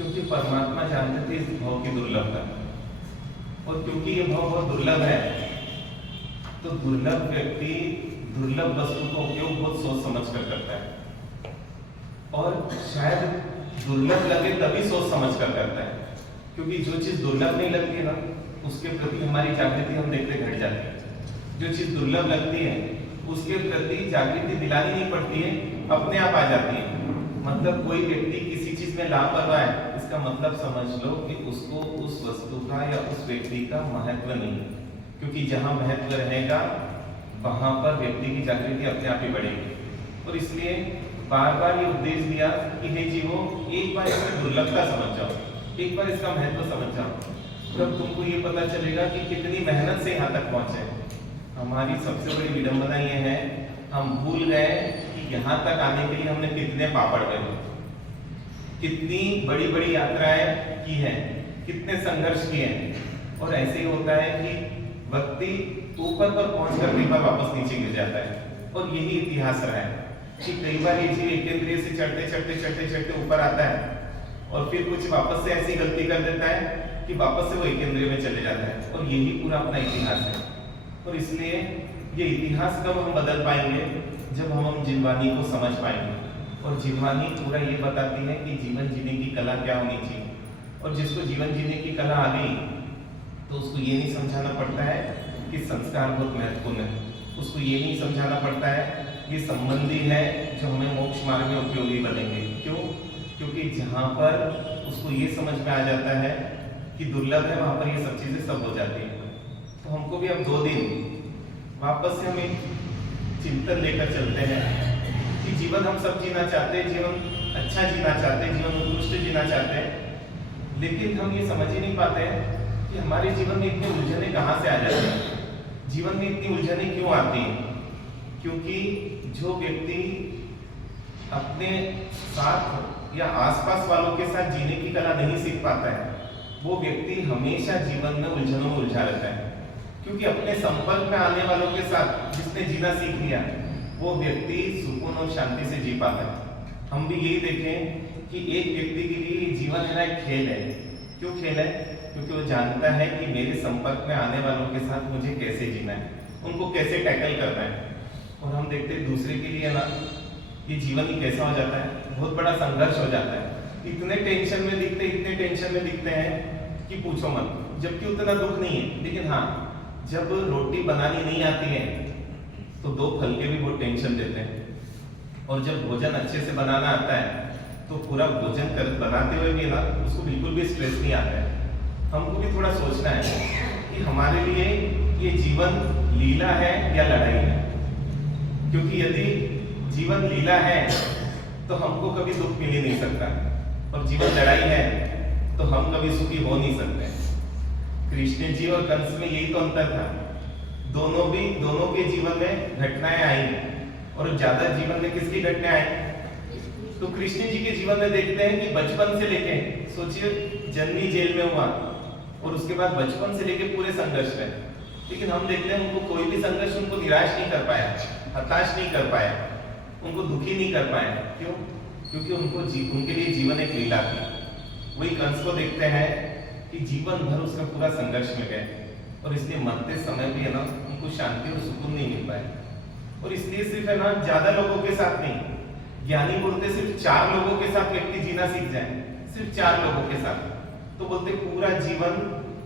क्योंकि परमात्मा जानते थे इस भाव की दुर्लभता, और क्योंकि ये भाव बहुत दुर्लभ है, तो दुर्लभ व्यक्ति दुर्लभ वस्तु का उपयोग बहुत सोच समझ कर करता है, और शायद दुर्लभ लगे तभी सोच समझ कर करता है, क्योंकि जो चीज दुर्लभ नहीं लगती है ना, उसके प्रति हमारी जागृति हम देखते घट जाती है। जो चीज दुर्लभ लगती है उसके प्रति जागृति दिलानी नहीं पड़ती है, अपने आप आ जाती है। मतलब कोई व्यक्ति किसी चीज में लापरवाह है, इसका मतलब समझ लो कि उसको उस वस्तु का या उस व्यक्ति का महत्व नहीं है, क्योंकि जहां महत्व रहेगा वहां पर व्यक्ति की जागृति अपने आप ही बढ़ेगी। और इसलिए बार बार ये उपदेश दिया कि हे जीवो, एक बार इसकी दुर्लभता समझ जाओ, एक बार इसका महत्व समझ जाओ, तब तुमको ये पता चलेगा कि कितनी मेहनत से यहाँ तक पहुंचे। हमारी सबसे बड़ी विडंबना ये है, हम भूल गए कि यहाँ तक आने के लिए हमने कितने पापड़ बेले, कितनी बड़ी बड़ी यात्राएं की हैं, कितने संघर्ष किए हैं। और ऐसे ही होता है कि व्यक्ति ऊपर पर पहुंच कर एक बार वापस नीचे गिर जाता है। और यही इतिहास रहा है कि कई बार ये जीव एक इंद्रिय से चढ़ते चढ़ते चढ़ते चढ़ते ऊपर आता है, और फिर कुछ वापस से ऐसी गलती कर देता है कि वापस से वो एक इंद्रिय में चले जाता है। और यही पूरा अपना इतिहास है। और इसलिए ये इतिहास कब हम बदल पाएंगे, जब हम जिनवानी को समझ पाएंगे। और जिनवानी पूरा ये बताती है कि जीवन जीने की कला क्या होनी चाहिए। और जिसको जीवन जीने की कला आ गई तो उसको ये नहीं समझाना पड़ता है कि संस्कार बहुत महत्वपूर्ण है, उसको ये नहीं समझाना पड़ता है ये संबंधी है जो हमें मोक्ष मार्ग में उपयोगी बनेंगे। क्यों? क्योंकि जहाँ पर उसको ये समझ में आ जाता है कि दुर्लभ है, वहां पर ये सब चीजें सब हो जाती है। तो हमको भी अब 2 दिन वापस से हम एक चिंतन लेकर चलते हैं कि जीवन हम सब जीना चाहते हैं, जीवन अच्छा जीना चाहते हैं, जीवन उत्कृष्ट जीना चाहते हैं, लेकिन हम ये समझ ही नहीं पाते हैं कि हमारे जीवन में इतनी उलझने कहाँ से आ जाती हैं, जीवन में इतनी उलझने क्यों आती हैं। क्योंकि जो व्यक्ति अपने साथ या आसपास वालों के साथ जीने की कला नहीं सीख पाता है, वो व्यक्ति हमेशा जीवन में उलझनों में उलझा रहता है। क्योंकि अपने संपर्क में आने वालों के साथ जिसने जीना सीख लिया, वो व्यक्ति सुकून और शांति से जी पाता है। हम भी यही देखें कि एक व्यक्ति के लिए जीवन है ना एक खेल है। क्यों खेल है? क्योंकि वो जानता है कि मेरे संपर्क में आने वालों के साथ मुझे कैसे जीना है, उनको कैसे टैकल करना है। और हम देखते हैं दूसरे के लिए ना ये जीवन ही कैसा हो जाता है, बहुत बड़ा संघर्ष हो जाता है। इतने टेंशन में दिखते, इतने टेंशन में दिखते हैं कि पूछो मत, जबकि उतना दुख नहीं है। लेकिन हाँ, जब रोटी बनानी नहीं आती है तो 2 फल के भी बहुत टेंशन देते हैं। और जब भोजन अच्छे से बनाना आता है तो पूरा भोजन बनाते हुए भी ना उसको बिल्कुल भी स्ट्रेस नहीं आता है। हमको भी थोड़ा सोचना है कि हमारे लिए ये जीवन लीला है या लड़ाई है। क्योंकि यदि जीवन लीला है तो हमको कभी दुख मिल ही नहीं सकता, और जीवन लड़ाई है तो हम कभी सुखी हो नहीं सकते। कृष्ण जी और कंस में यही तो अंतर था। दोनों के जीवन में घटनाएं आई, और ज्यादा जीवन में किसकी घटनाएं आई? तो कृष्ण जी के जीवन में देखते हैं कि बचपन से लेके, सोचिए, जन्मी जेल में हुआ और उसके बाद बचपन से लेके पूरे संघर्ष में। लेकिन हम देखते हैं उनको कोई भी संघर्ष उनको निराश नहीं कर पाया, हताश नहीं कर पाया, उनको दुखी नहीं कर पाया। क्यों? क्योंकि उनके लिए जीवन एक लीला थी। वही कंस को देखते हैं कि जीवन भर उसका पूरा संघर्ष में गए, और इसलिए मरते समय भी है ना उनको शांति और सुकून नहीं मिल पाया। और इसलिए सिर्फ है ना ज्यादा लोगों के साथ नहीं, ज्ञानी बोलते सिर्फ 4 लोगों के साथ व्यक्ति जीना सीख जाए, सिर्फ 4 लोगों के साथ, तो बोलते पूरा जीवन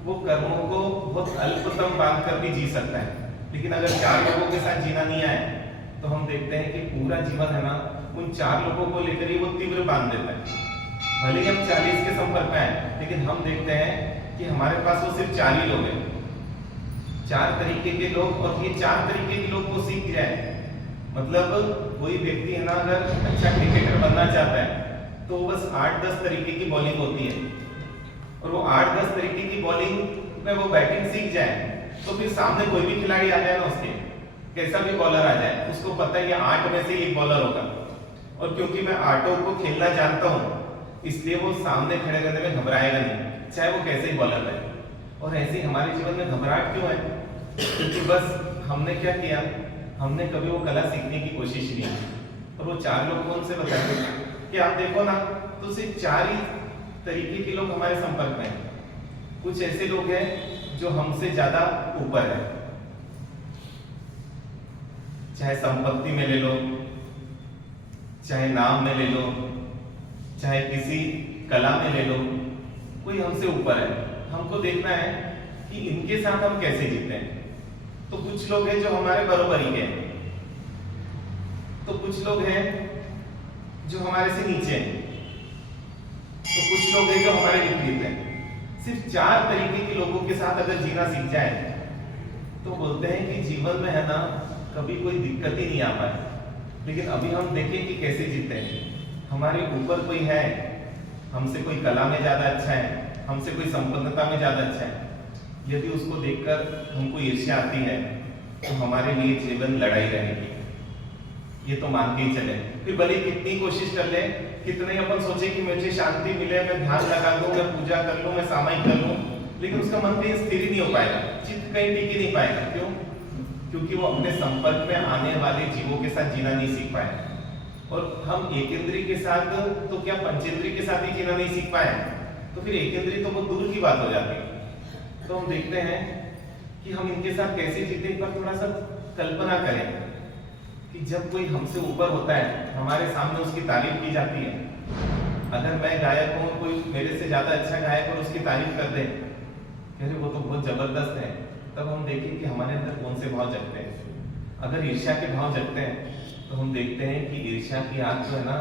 वो कर्मों को बहुत अल्पतम बांध कर भी जी सकता है। लेकिन अगर 4 लोगों के साथ जीना नहीं आए तो हम देखते हैं कि पूरा जीवन है ना उन 4 लोगों को लेकर ही वो तीव्र बांध देता है। भले ही हम 40 के संपर्क में आए, लेकिन हम देखते हैं कि हमारे पास वो सिर्फ 4 ही लोग हैं, 4 तरीके के लोग। और ये 4 तरीके के लोग को सीख जाए, मतलब कोई व्यक्ति है ना अगर अच्छा क्रिकेटर बनना चाहता है तो बस 8-10 तरीके की बॉलिंग होती है, और वो 8-10 तरीके की बॉलिंग में वो बैटिंग सीख जाए तो फिर सामने कोई भी खिलाड़ी आ जाए ना, उसके कैसा भी बॉलर आ जाए, उसको पता है ये 8 में से एक बॉलर होगा। और क्योंकि मैं 8 को खेलना जानता हूँ, इसलिए वो सामने खड़े रहने में घबराएगा नहीं, चाहे वो कैसे ही बॉलर रहे। और ऐसे ही हमारे जीवन में घबराहट क्यों है? क्योंकि बस हमने क्या किया, हमने कभी वो कला सीखने की कोशिश नहीं की। और वो 4 लोग कौन से बताएंगे कि आप देखो ना, तो सिर्फ 4 ही तरीके के लोग हमारे संपर्क में हैं। कुछ ऐसे लोग हैं जो हमसे ज्यादा ऊपर है, चाहे संपत्ति में ले लो, चाहे नाम में ले लो, चाहे किसी कला में ले लो, कोई हमसे ऊपर है। हमको देखना है कि इनके साथ हम कैसे जीते हैं। तो कुछ लोग हैं जो हमारे बराबरी के हैं, तो कुछ लोग हैं जो हमारे से नीचे हैं, तो कुछ लोग हैं जो हमारे विपरीत हैं। सिर्फ 4 तरीके के लोगों के साथ अगर जीना सीख जाए तो बोलते हैं कि जीवन में है ना कभी कोई दिक्कत ही नहीं आ पाए। लेकिन अभी हम देखें कि कैसे जीते हैं। हमारे ऊपर कोई है, हमसे कोई कला में ज्यादा अच्छा है, हमसे कोई संपन्नता में ज्यादा अच्छा है, यदि उसको देखकर हमको ईर्ष्या आती है तो हमारे लिए जीवन लड़ाई रहेगी, ये तो मान के ही चले। फिर भले कितनी कोशिश कर ले, कितने अपन सोचे कि मुझे शांति मिले, मैं ध्यान लगा लूं, मैं पूजा कर लूं, मैं सामायिक कर लूं, लेकिन उसका मन कहीं स्थिर ही नहीं हो पाएगा, चित्त कहीं टिक ही नहीं पाएगा। क्यों? क्योंकि वो अपने संपर्क में आने वाले जीवों के साथ जीना नहीं सीख पाए। और हम एक इंद्रिय के साथ तो क्या पंचेंद्रिय के साथ ही जीना नहीं सीख पाए, तो फिर एक इंद्रिय तो बहुत दूर की बात हो जाती है। तो हम देखते हैं कि हम इनके साथ कैसे जीते। एक बार थोड़ा सा कल्पना करें कि जब कोई हमसे ऊपर होता है, हमारे सामने उसकी तारीफ की जाती है। अगर मैं गायक हूँ, कोई मेरे से ज्यादा अच्छा गायक और उसकी तारीफ कर दे, कह रहे वो तो बहुत जबरदस्त है, तब हम देखें कि हमारे अंदर कौन से भाव जगते हैं। अगर ईर्ष्या के भाव जगते हैं तो हम देखते हैं कि ईर्ष्या की आग जो है ना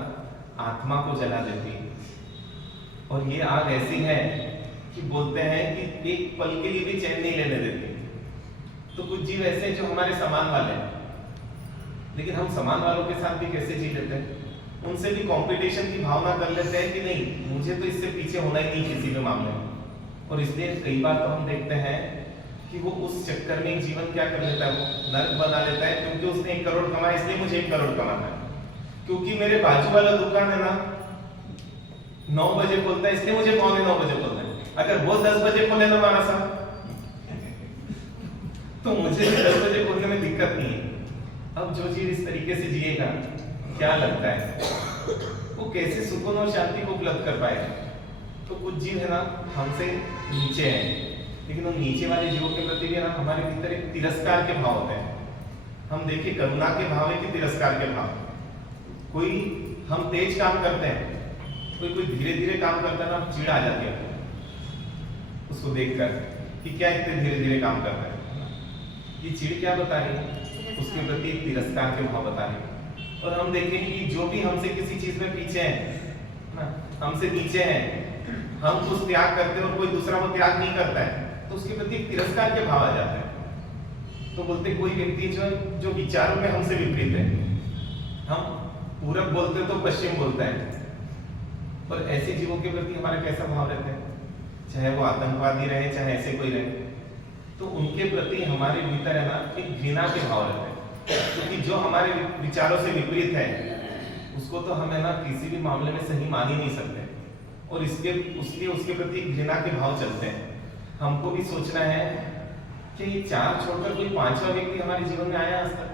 आत्मा को जला देती है। और ये आग ऐसी है कि बोलते हैं कि एक पल के लिए भी चैन नहीं लेने देती। तो कुछ जीव ऐसे हैं जो हमारे समान वाले हैं, लेकिन हम समान वालों के साथ भी कैसे जी लेते हैं? उनसे भी कंपटीशन की भावना कर लेते हैं कि नहीं, मुझे तो इससे पीछे होना ही नहीं किसी भी मामले में। और इसलिए कई बार तो हम देखते हैं कि वो उस चक्कर में जीवन क्या कर लेता है, वो नर्क बना लेता है। क्योंकि उसने 1 करोड़ कमाया इसलिए मुझे 1 करोड़ कमाना है, क्योंकि मेरे बाजू वाला दुकान है ना 9 बजे खोलता है इसलिए मुझे 9:15 बजे खोलना है। अगर वो 10 बजे खोले ना माना साहब, तो मुझे 10 बजे खोलने में दिक्कत नहीं है। अब जो जीव इस तरीके से जिएगा, क्या लगता है वो कैसे सुकून और शांति को उपलब्ध कर पाएगा? तो कुछ जीव है ना हमसे नीचे हैं, लेकिन उन नीचे वाले जीवों के प्रति भी ना हमारे भीतर एक तिरस्कार के भाव होते हैं। हम देखिए करुणा के भाव है कि तिरस्कार के भाव। कोई हम तेज काम करते हैं, कोई धीरे धीरे काम करता है ना, चिढ़ आ जाती है उसको देखकर कि क्या इतने धीरे धीरे काम कर रहे हैं। ये चिढ़ क्या बता रही है? उसके प्रति एक तिरस्कार के भाव बता रही है। और हम देखेंगे कि जो भी हमसे किसी चीज में पीछे हैं ना, हमसे नीचे हैं, हम कुछ त्याग करते हैं और कोई दूसरा वो त्याग नहीं करता है, तो उसके प्रति एक तिरस्कार के भाव आ जाते हैं। तो बोलते कोई व्यक्ति जो विचारों में हमसे विपरीत है, हम पूरब बोलते तो पश्चिम बोलता है, पर ऐसे जीवों के प्रति हमारा कैसा भाव रहता है? चाहे वो आतंकवादी रहे, चाहे ऐसे कोई रहे, तो उनके प्रति हमारे भीतर है ना एक घृणा के भाव रहते हैं। क्योंकि जो हमारे विचारों से विपरीत है उसको तो हमें ना किसी भी मामले में सही मान ही नहीं सकते, और उसके प्रति घृणा के भाव चलते हैं। हमको भी सोचना है कि ये 4 छोड़कर कोई 5वां व्यक्ति हमारे जीवन में आया आज तक।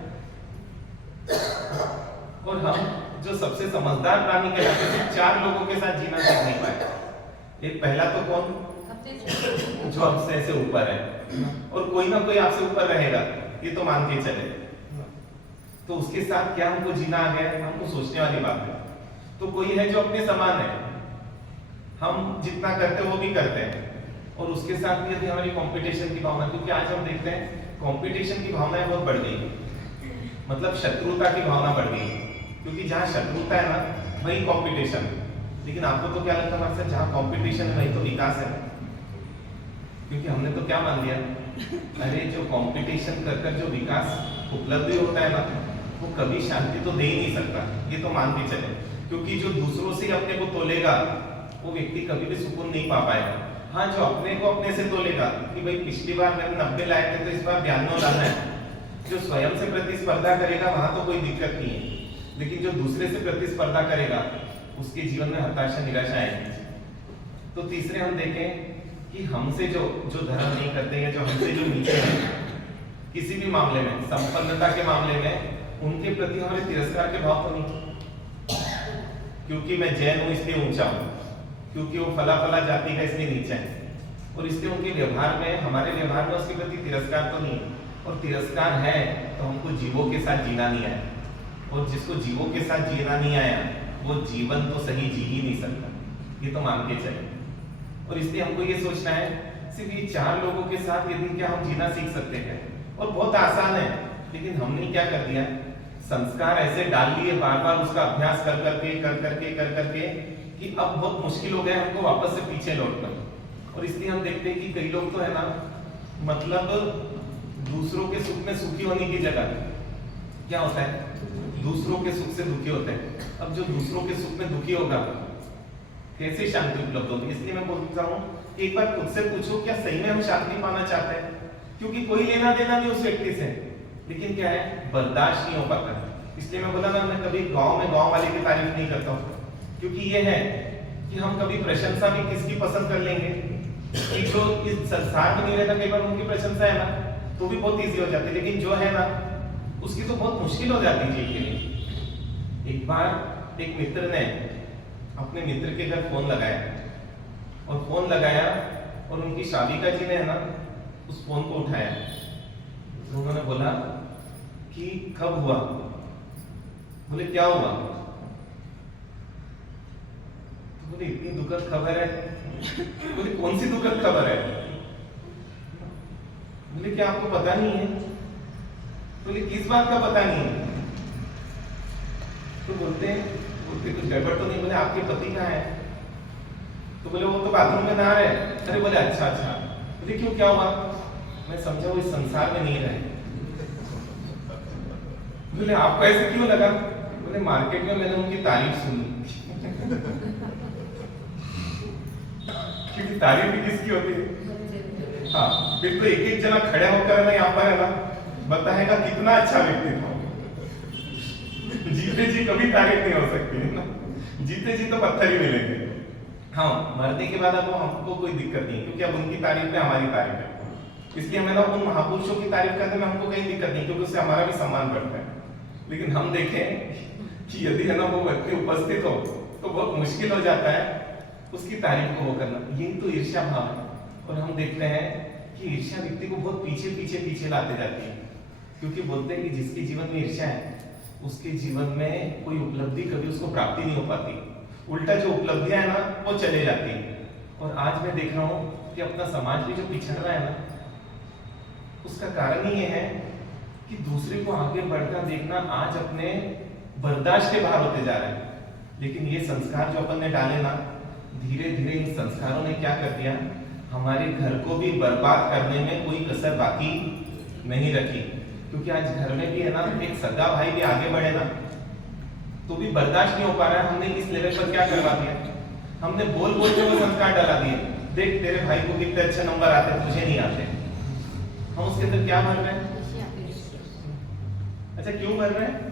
और हम जो सबसे समझदार प्राणी के नाते सिर्फ 4 लोगों के साथ जीना सीख नहीं पाए। एक पहला तो कौन? जो आपसे ऐसे ऊपर है, और कोई ना कोई आपसे ऊपर रहेगा, ये तो मान के चले। तो उसके साथ क्या हमको जीना आ गया, हमको सोचने वाली बात है। तो कोई है जो अपने समान है, हम जितना करते हैं वो भी करते हैं, और उसके साथ भी यदि हमारी कंपटीशन की भावना, क्योंकि आज हम देखते हैं कंपटीशन की भावनाएं बहुत बढ़ गई, मतलब शत्रुता की भावना बढ़ गई। क्योंकि जहाँ शत्रुता है ना वही कंपटीशन। लेकिन आपको तो क्या लगता है हमारे साथ, जहाँ कंपटीशन है वही तो विकास है। क्योंकि हमने तो क्या मान लिया, अरे जो कंपटीशन कर जो विकास उपलब्धि होता है ना, वो कभी शांति तो दे ही नहीं सकता, ये तो मान के चले। क्योंकि जो दूसरों से अपने को तोलेगा वो व्यक्ति कभी भी सुकून नहीं पा पाएगा। हाँ, जो अपने को अपने से तोलेगा कि भाई पिछली बार मैंने 90 लाए थे तो इस बार 92 लाना है, जो स्वयं से प्रतिस्पर्धा करेगा वहां तो कोई दिक्कत नहीं है। लेकिन जो दूसरे से प्रतिस्पर्धा करेगा उसके जीवन में हताशा निराशा आएगी। तो तीसरे हम देखें कि हमसे जो धर्म नहीं करते हैं, जो हमसे जो नीचे हैं किसी भी मामले में, संपन्नता के मामले में, उनके प्रति हमारे तिरस्कार के भाव तो नहीं, क्योंकि मैं जैन हूं इसलिए ऊंचा हूं, क्योंकि वो फला फला जाति का इसलिए नीचा है, और इसलिए उनके व्यवहार में, हमारे व्यवहार में उसके प्रति तिरस्कार तो नहीं है। और तिरस्कार है तो हमको जीवों के साथ जीना नहीं आया, और जिसको जीवों के साथ जीना नहीं आया वो जीवन तो सही जी ही नहीं सकता, ये तो मान के चले। और इसलिए हमको ये सोचना है सिर्फ ये 4 लोगों के साथ यदि क्या हम जीना सीख सकते हैं, और बहुत आसान है। लेकिन हमने क्या कर दिया, संस्कार ऐसे डाल लिए बार बार उसका अभ्यास कर करके कि अब बहुत मुश्किल हो गया हमको वापस से पीछे लौटना। और इसलिए हम देखते हैं कि कई लोग तो है ना, मतलब दूसरों के सुख में सुखी होने की जगह क्या होता है, दूसरों के सुख से दुखी होते हैं। अब जो दूसरों के सुख में दुखी होगा कैसे शांति उपलब्ध होगी। इसलिए मैं बोलता हूँ एक बार खुद से पूछो, क्या सही में हम शांति पाना चाहते हैं? क्योंकि कोई लेना देना नहीं उस व्यक्ति से, लेकिन क्या है, बर्दाश्त नहीं हो पाता। इसलिए मैं बोला ना, मैं कभी गांव में गांव वाले की तारीफ नहीं करता हूँ, क्योंकि ये है कि हम कभी प्रशंसा भी किसकी पसंद कर लेंगे कि जो इस संसार में नहीं रहता, कई बार उनकी प्रशंसा है ना तो भी बहुत इजी हो जाती है, लेकिन जो है ना उसकी तो बहुत मुश्किल हो जाती है जी के लिए। एक बार एक मित्र ने अपने मित्र के घर फोन लगाया, और फोन लगाया और उनकी शादिका जी ने है ना उस फोन को उठाया। तो उन्होंने बोला कि कब हुआ? बोले क्या हुआ? तो बोले इतनी दुखद खबर है। बोले कौन सी दुखद खबर है? बोले क्या आपको पता नहीं है? बोले किस बात का पता नहीं है? तो बोलते कुछ गड़बड़ तो नहीं? बोले आपके पति कहाँ है? तो बोले वो तो बाथरूम में नहा रहे। अरे बोले अच्छा अच्छा। बोले क्यों, क्या हुआ? मैं समझा वो इस संसार में नहीं रहे। बोले आपको ऐसे क्यों लगा? बोले मार्केट में मैंने उनकी तारीफ सुनी। क्योंकि तारीफ भी किसकी होती है? हाँ, फिर तो एक एक जना खड़े होकर ना यहाँ पर है ना बताएगा कितना अच्छा व्यक्ति था। जीते जी कभी तारीफ नहीं हो सकती है ना, जीते जी तो पत्थर ही मिलेंगे। हाँ, मरने के बाद अब हमको कोई दिक्कत नहीं, क्योंकि अब उनकी तारीफ में हमारी तारीफ है। इसलिए हमें ना उन महापुरुषों की तारीफ करने में हमको कहीं दिक्कत नहीं, क्योंकि उससे हमारा भी सम्मान बढ़ता है। लेकिन हम देखें कि यदि है ना वो व्यक्ति उपस्थित हो तो बहुत मुश्किल हो जाता है उसकी तारीफ को वो करना। यही तो ईर्ष्या भाव है। और हम देखते हैं कि ईर्ष्या व्यक्ति को बहुत पीछे लाते जाती है, क्योंकि बोलते हैं कि जिसके जीवन में ईर्ष्या है उसके जीवन में कोई उपलब्धि कभी उसको प्राप्ति नहीं हो पाती, उल्टा जो उपलब्धियां है ना वो चले जाती है। और आज मैं देख रहा हूँ कि अपना समाज भी जो पिछड़ रहा है ना, उसका कारण ही ये है कि दूसरे को आगे बढ़ता देखना आज अपने बर्दाश्त के बाहर होते जा रहे हैं। लेकिन ये संस्कार जो अपन ने डाले ना, धीरे धीरे इन संस्कारों ने क्या कर दिया, हमारे घर को भी बर्बाद करने में कोई कसर बाकी नहीं रखी। क्योंकि आज घर में भी है ना, एक सगा भाई भी आगे बढ़े ना तो भी बर्दाश्त नहीं हो पा रहा है। हमने इस लेवल पर क्या करवा दिया, हमने बोल बोल के वो संस्कार डाला दिए, देख तेरे भाई को कितने अच्छे नंबर आते हैं, तुझे नहीं आते। हम उसके अंदर क्या भर रहे हैं? अच्छा क्यों भर रहे हैं?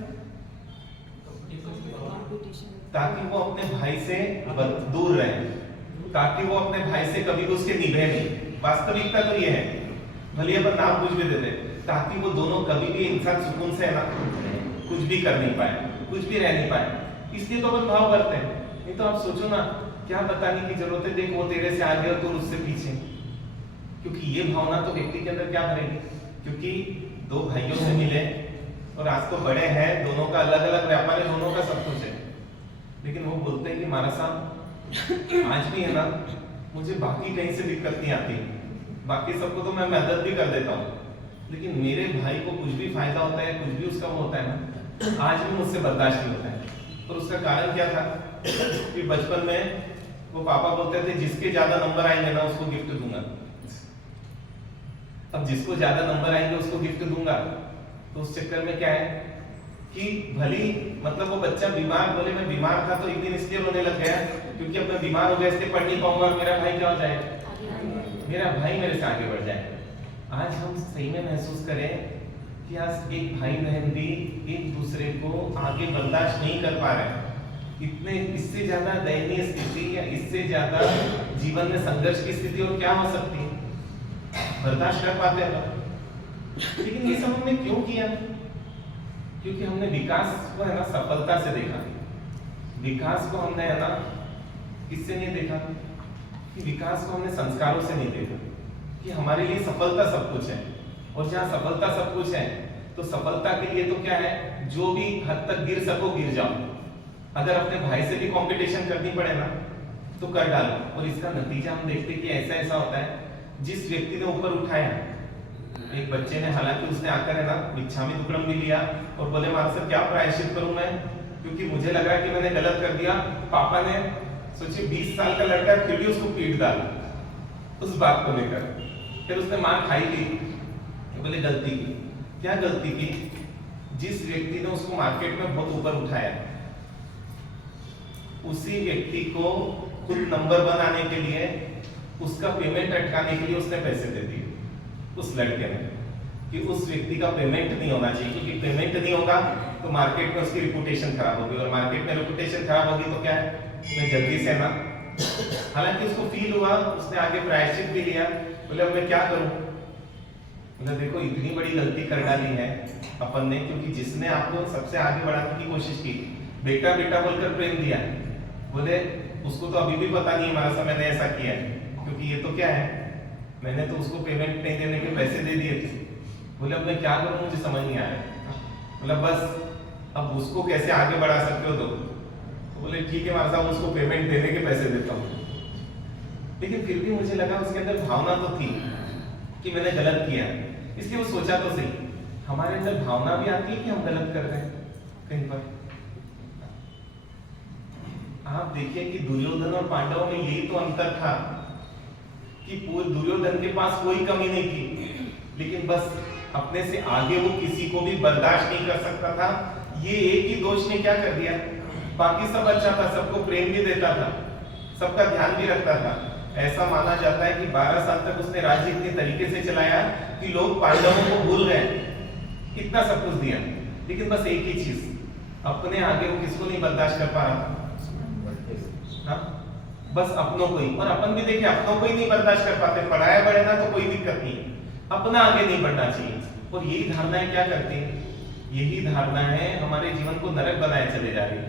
ताकि वो अपने भाई से दूर रहे, ताकि वो अपने भाई से कभी भी उसके निभे नहीं। वास्तविकता तो ये है, भले अपन नाम कुछ भी दे दे, ताकि वो दोनों कभी भी इंसान सुकून से है ना कुछ भी कर नहीं पाए, कुछ भी रह नहीं पाए। इसलिए तो अपन भाव करते हैं। नहीं तो आप सोचो ना, क्या बताने की जरूरत है, देख वो तेरे से आगे और तू उससे पीछे। क्योंकि ये भावना तो व्यक्ति के अंदर क्या भरेगी, क्योंकि दो भाइयों से मिले और आज तो बड़े हैं, दोनों का अलग अलग व्यापार है, दोनों का सब कुछ है, लेकिन वो बोलते हैं कि मारा साहब आज भी है ना मुझे बाकी कहीं से दिक्कत नहीं आती, बाकी सबको तो मैं मदद भी कर देता हूँ, लेकिन मेरे भाई को कुछ भी फायदा होता है, कुछ भी उसका वो होता है ना, आज भी मुझसे बर्दाश्त नहीं होता है। और उसका कारण क्या था कि बचपन में वो पापा बोलते थे जिसके ज्यादा नंबर आएंगे ना उसको गिफ्ट दूंगा। अब जिसको ज्यादा नंबर आएंगे उसको गिफ्ट दूंगा, तो उस चक्कर में क्या है कि भली मतलब वो बच्चा बीमार, बोले मैं बीमार था तो एक दिन इसलिए रोने लग गया क्योंकि अब मैं बीमार हो गया इसलिए पढ़ नहीं पाऊंगा, मेरा भाई क्या हो जाए, मेरा भाई मेरे से आगे बढ़ जाए। आज हम सही में महसूस करें कि आज एक भाई बहन भी एक दूसरे को आगे बर्दाश्त नहीं कर पा रहे। इतने इससे ज्यादा दयनीय स्थिति या इससे ज्यादा जीवन में संघर्ष की स्थिति और क्या हो सकती है, बर्दाश्त कर पाते हैं। लेकिन ये सब हमने क्यों किया? क्योंकि हमने विकास को है ना सफलता से देखा, विकास को हमने है ना किससे नहीं देखा? कि विकास को हमने संस्कारों से नहीं देखा कि हमारे लिए सफलता सब कुछ है, और जहाँ सफलता सब कुछ है तो सफलता के लिए तो क्या है, जो भी हद तक गिर सको गिर जाओ, अगर अपने भाई से भी कंपटीशन करनी पड़े ना तो कर डालो। और इसका नतीजा हम देखते कि ऐसा ऐसा होता है, जिस व्यक्ति ने ऊपर उठाया, एक बच्चे ने, हालांकि उसने आकर है ना मिच्छामी दुक्कड़म भी लिया और बोले महाराज सर क्या प्रायश्चित करूं मैं, क्योंकि मुझे लग रहा है कि मैंने गलत कर दिया। पापा ने सोचिए 20 साल का लड़का फिर भी उसको पीट डाला उस बात को लेकर, फिर उसने मार खाई भी, बोले गलती की। क्या गलती की? जिस व्यक्ति ने उसको मार्केट में बहुत ऊपर उठाया, उसी व्यक्ति को खुद नंबर 1 आने के लिए उसका पेमेंट अटकाने के लिए उसने पैसे दे दिए उस लड़के ने, कि उस व्यक्ति का पेमेंट नहीं होना चाहिए, क्योंकि पेमेंट नहीं होगा तो मार्केट में उसकी रिपुटेशन खराब होगी, और मार्केट में रिपुटेशन खराब होगी तो क्या है, मैं जल्दी से ना, हालांकि उसको फील हुआ, उसने आगे प्रायश्चित भी लिया, बोले अब मैं क्या करूं? बोले देखो इतनी बड़ी गलती कर डाली है अपन ने, क्योंकि जिसने आपको सबसे आगे बढ़ाने की कोशिश की, बेटा बेटा बोलकर प्रेम दिया, बोले उसको तो अभी भी पता नहीं हमारा समय मैंने ऐसा किया है, क्योंकि ये तो क्या है, मैंने तो उसको पेमेंट नहीं देने के पैसे दे दिए थे। बोले अब मैं क्या करूं, मुझे समझ नहीं आ रहा। बोला बस अब उसको कैसे आगे बढ़ा सकते हो तो बोले ठीक है महाराज साहब, उसको पेमेंट देने के पैसे देता हूँ। लेकिन फिर भी मुझे लगा उसके अंदर भावना तो थी कि मैंने गलत किया, इसलिए वो सोचा तो सही। हमारे अंदर भावना भी आती है कि हम गलत कर रहे हैं कहीं पर। आप देखिए कि दुर्योधन और पांडवों में यही तो अंतर था कि पूरे दुर्योधन के पास कोई कमी नहीं थी, लेकिन बस अपने से आगे वो किसी को भी बर्दाश्त नहीं कर सकता था। ये एक ही दोष ने क्या कर दिया, बाकी सब अच्छा था, सबको प्रेम भी देता था, सबका ध्यान भी रखता था। ऐसा माना जाता है कि 12 साल तक उसने राज्य इतने तरीके से चलाया कि लोग पांडवों को भूल गए, इतना सब कुछ दिया, लेकिन बस एक ही चीज, अपने आगे वो किसको नहीं बर्दाश्त कर पा रहा था, हाँ? बस अपनों को ही। और अपन भी देखिए अपनों को ही नहीं बर्दाश्त कर पाते, पढ़ाया बढ़े ना तो कोई दिक्कत नहीं, अपना आगे नहीं बढ़ना चाहिए। और यही धारणाएं क्या करती है, यही धारणाएं हमारे जीवन को नरक बनाए चले जा रही है।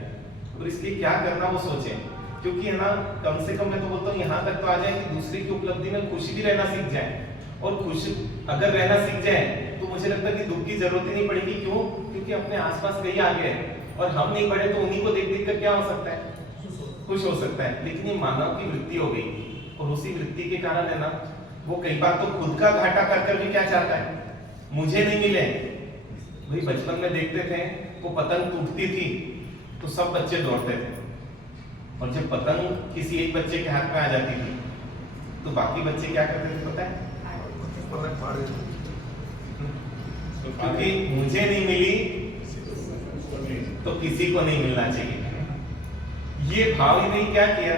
और इसलिए क्या करना वो सोचें, क्योंकि है ना, कम से कम मैं तो बोलता हूँ यहाँ तक तो आ जाए कि दूसरे की उपलब्धि में खुशी भी रहना सीख जाए, और खुश अगर रहना सीख जाए तो मुझे लगता है कि दुख की जरूरत ही नहीं पड़ेगी। क्यों? क्योंकि अपने आसपास कई आगे हैं, और हम नहीं बढ़े तो उन्हीं को देख देख कर क्या हो सकता है, खुश हो सकता है। लेकिन ये मानव की वृत्ति हो गई, और उसी वृत्ति के कारण है ना, वो कई बार तो खुद का घाटा कर कर भी क्या चाहता है, मुझे नहीं मिले। वही बचपन में देखते थे, वो पतंग टूटती थी तो सब बच्चे दौड़ते थे, और जब पतंग किसी एक बच्चे के हाथ में आ जाती थी तो बाकी बच्चे क्या करते थे पता है, क्योंकि मुझे नहीं मिली तो किसी को नहीं मिलना चाहिए। ये भाव ही नहीं क्या किया।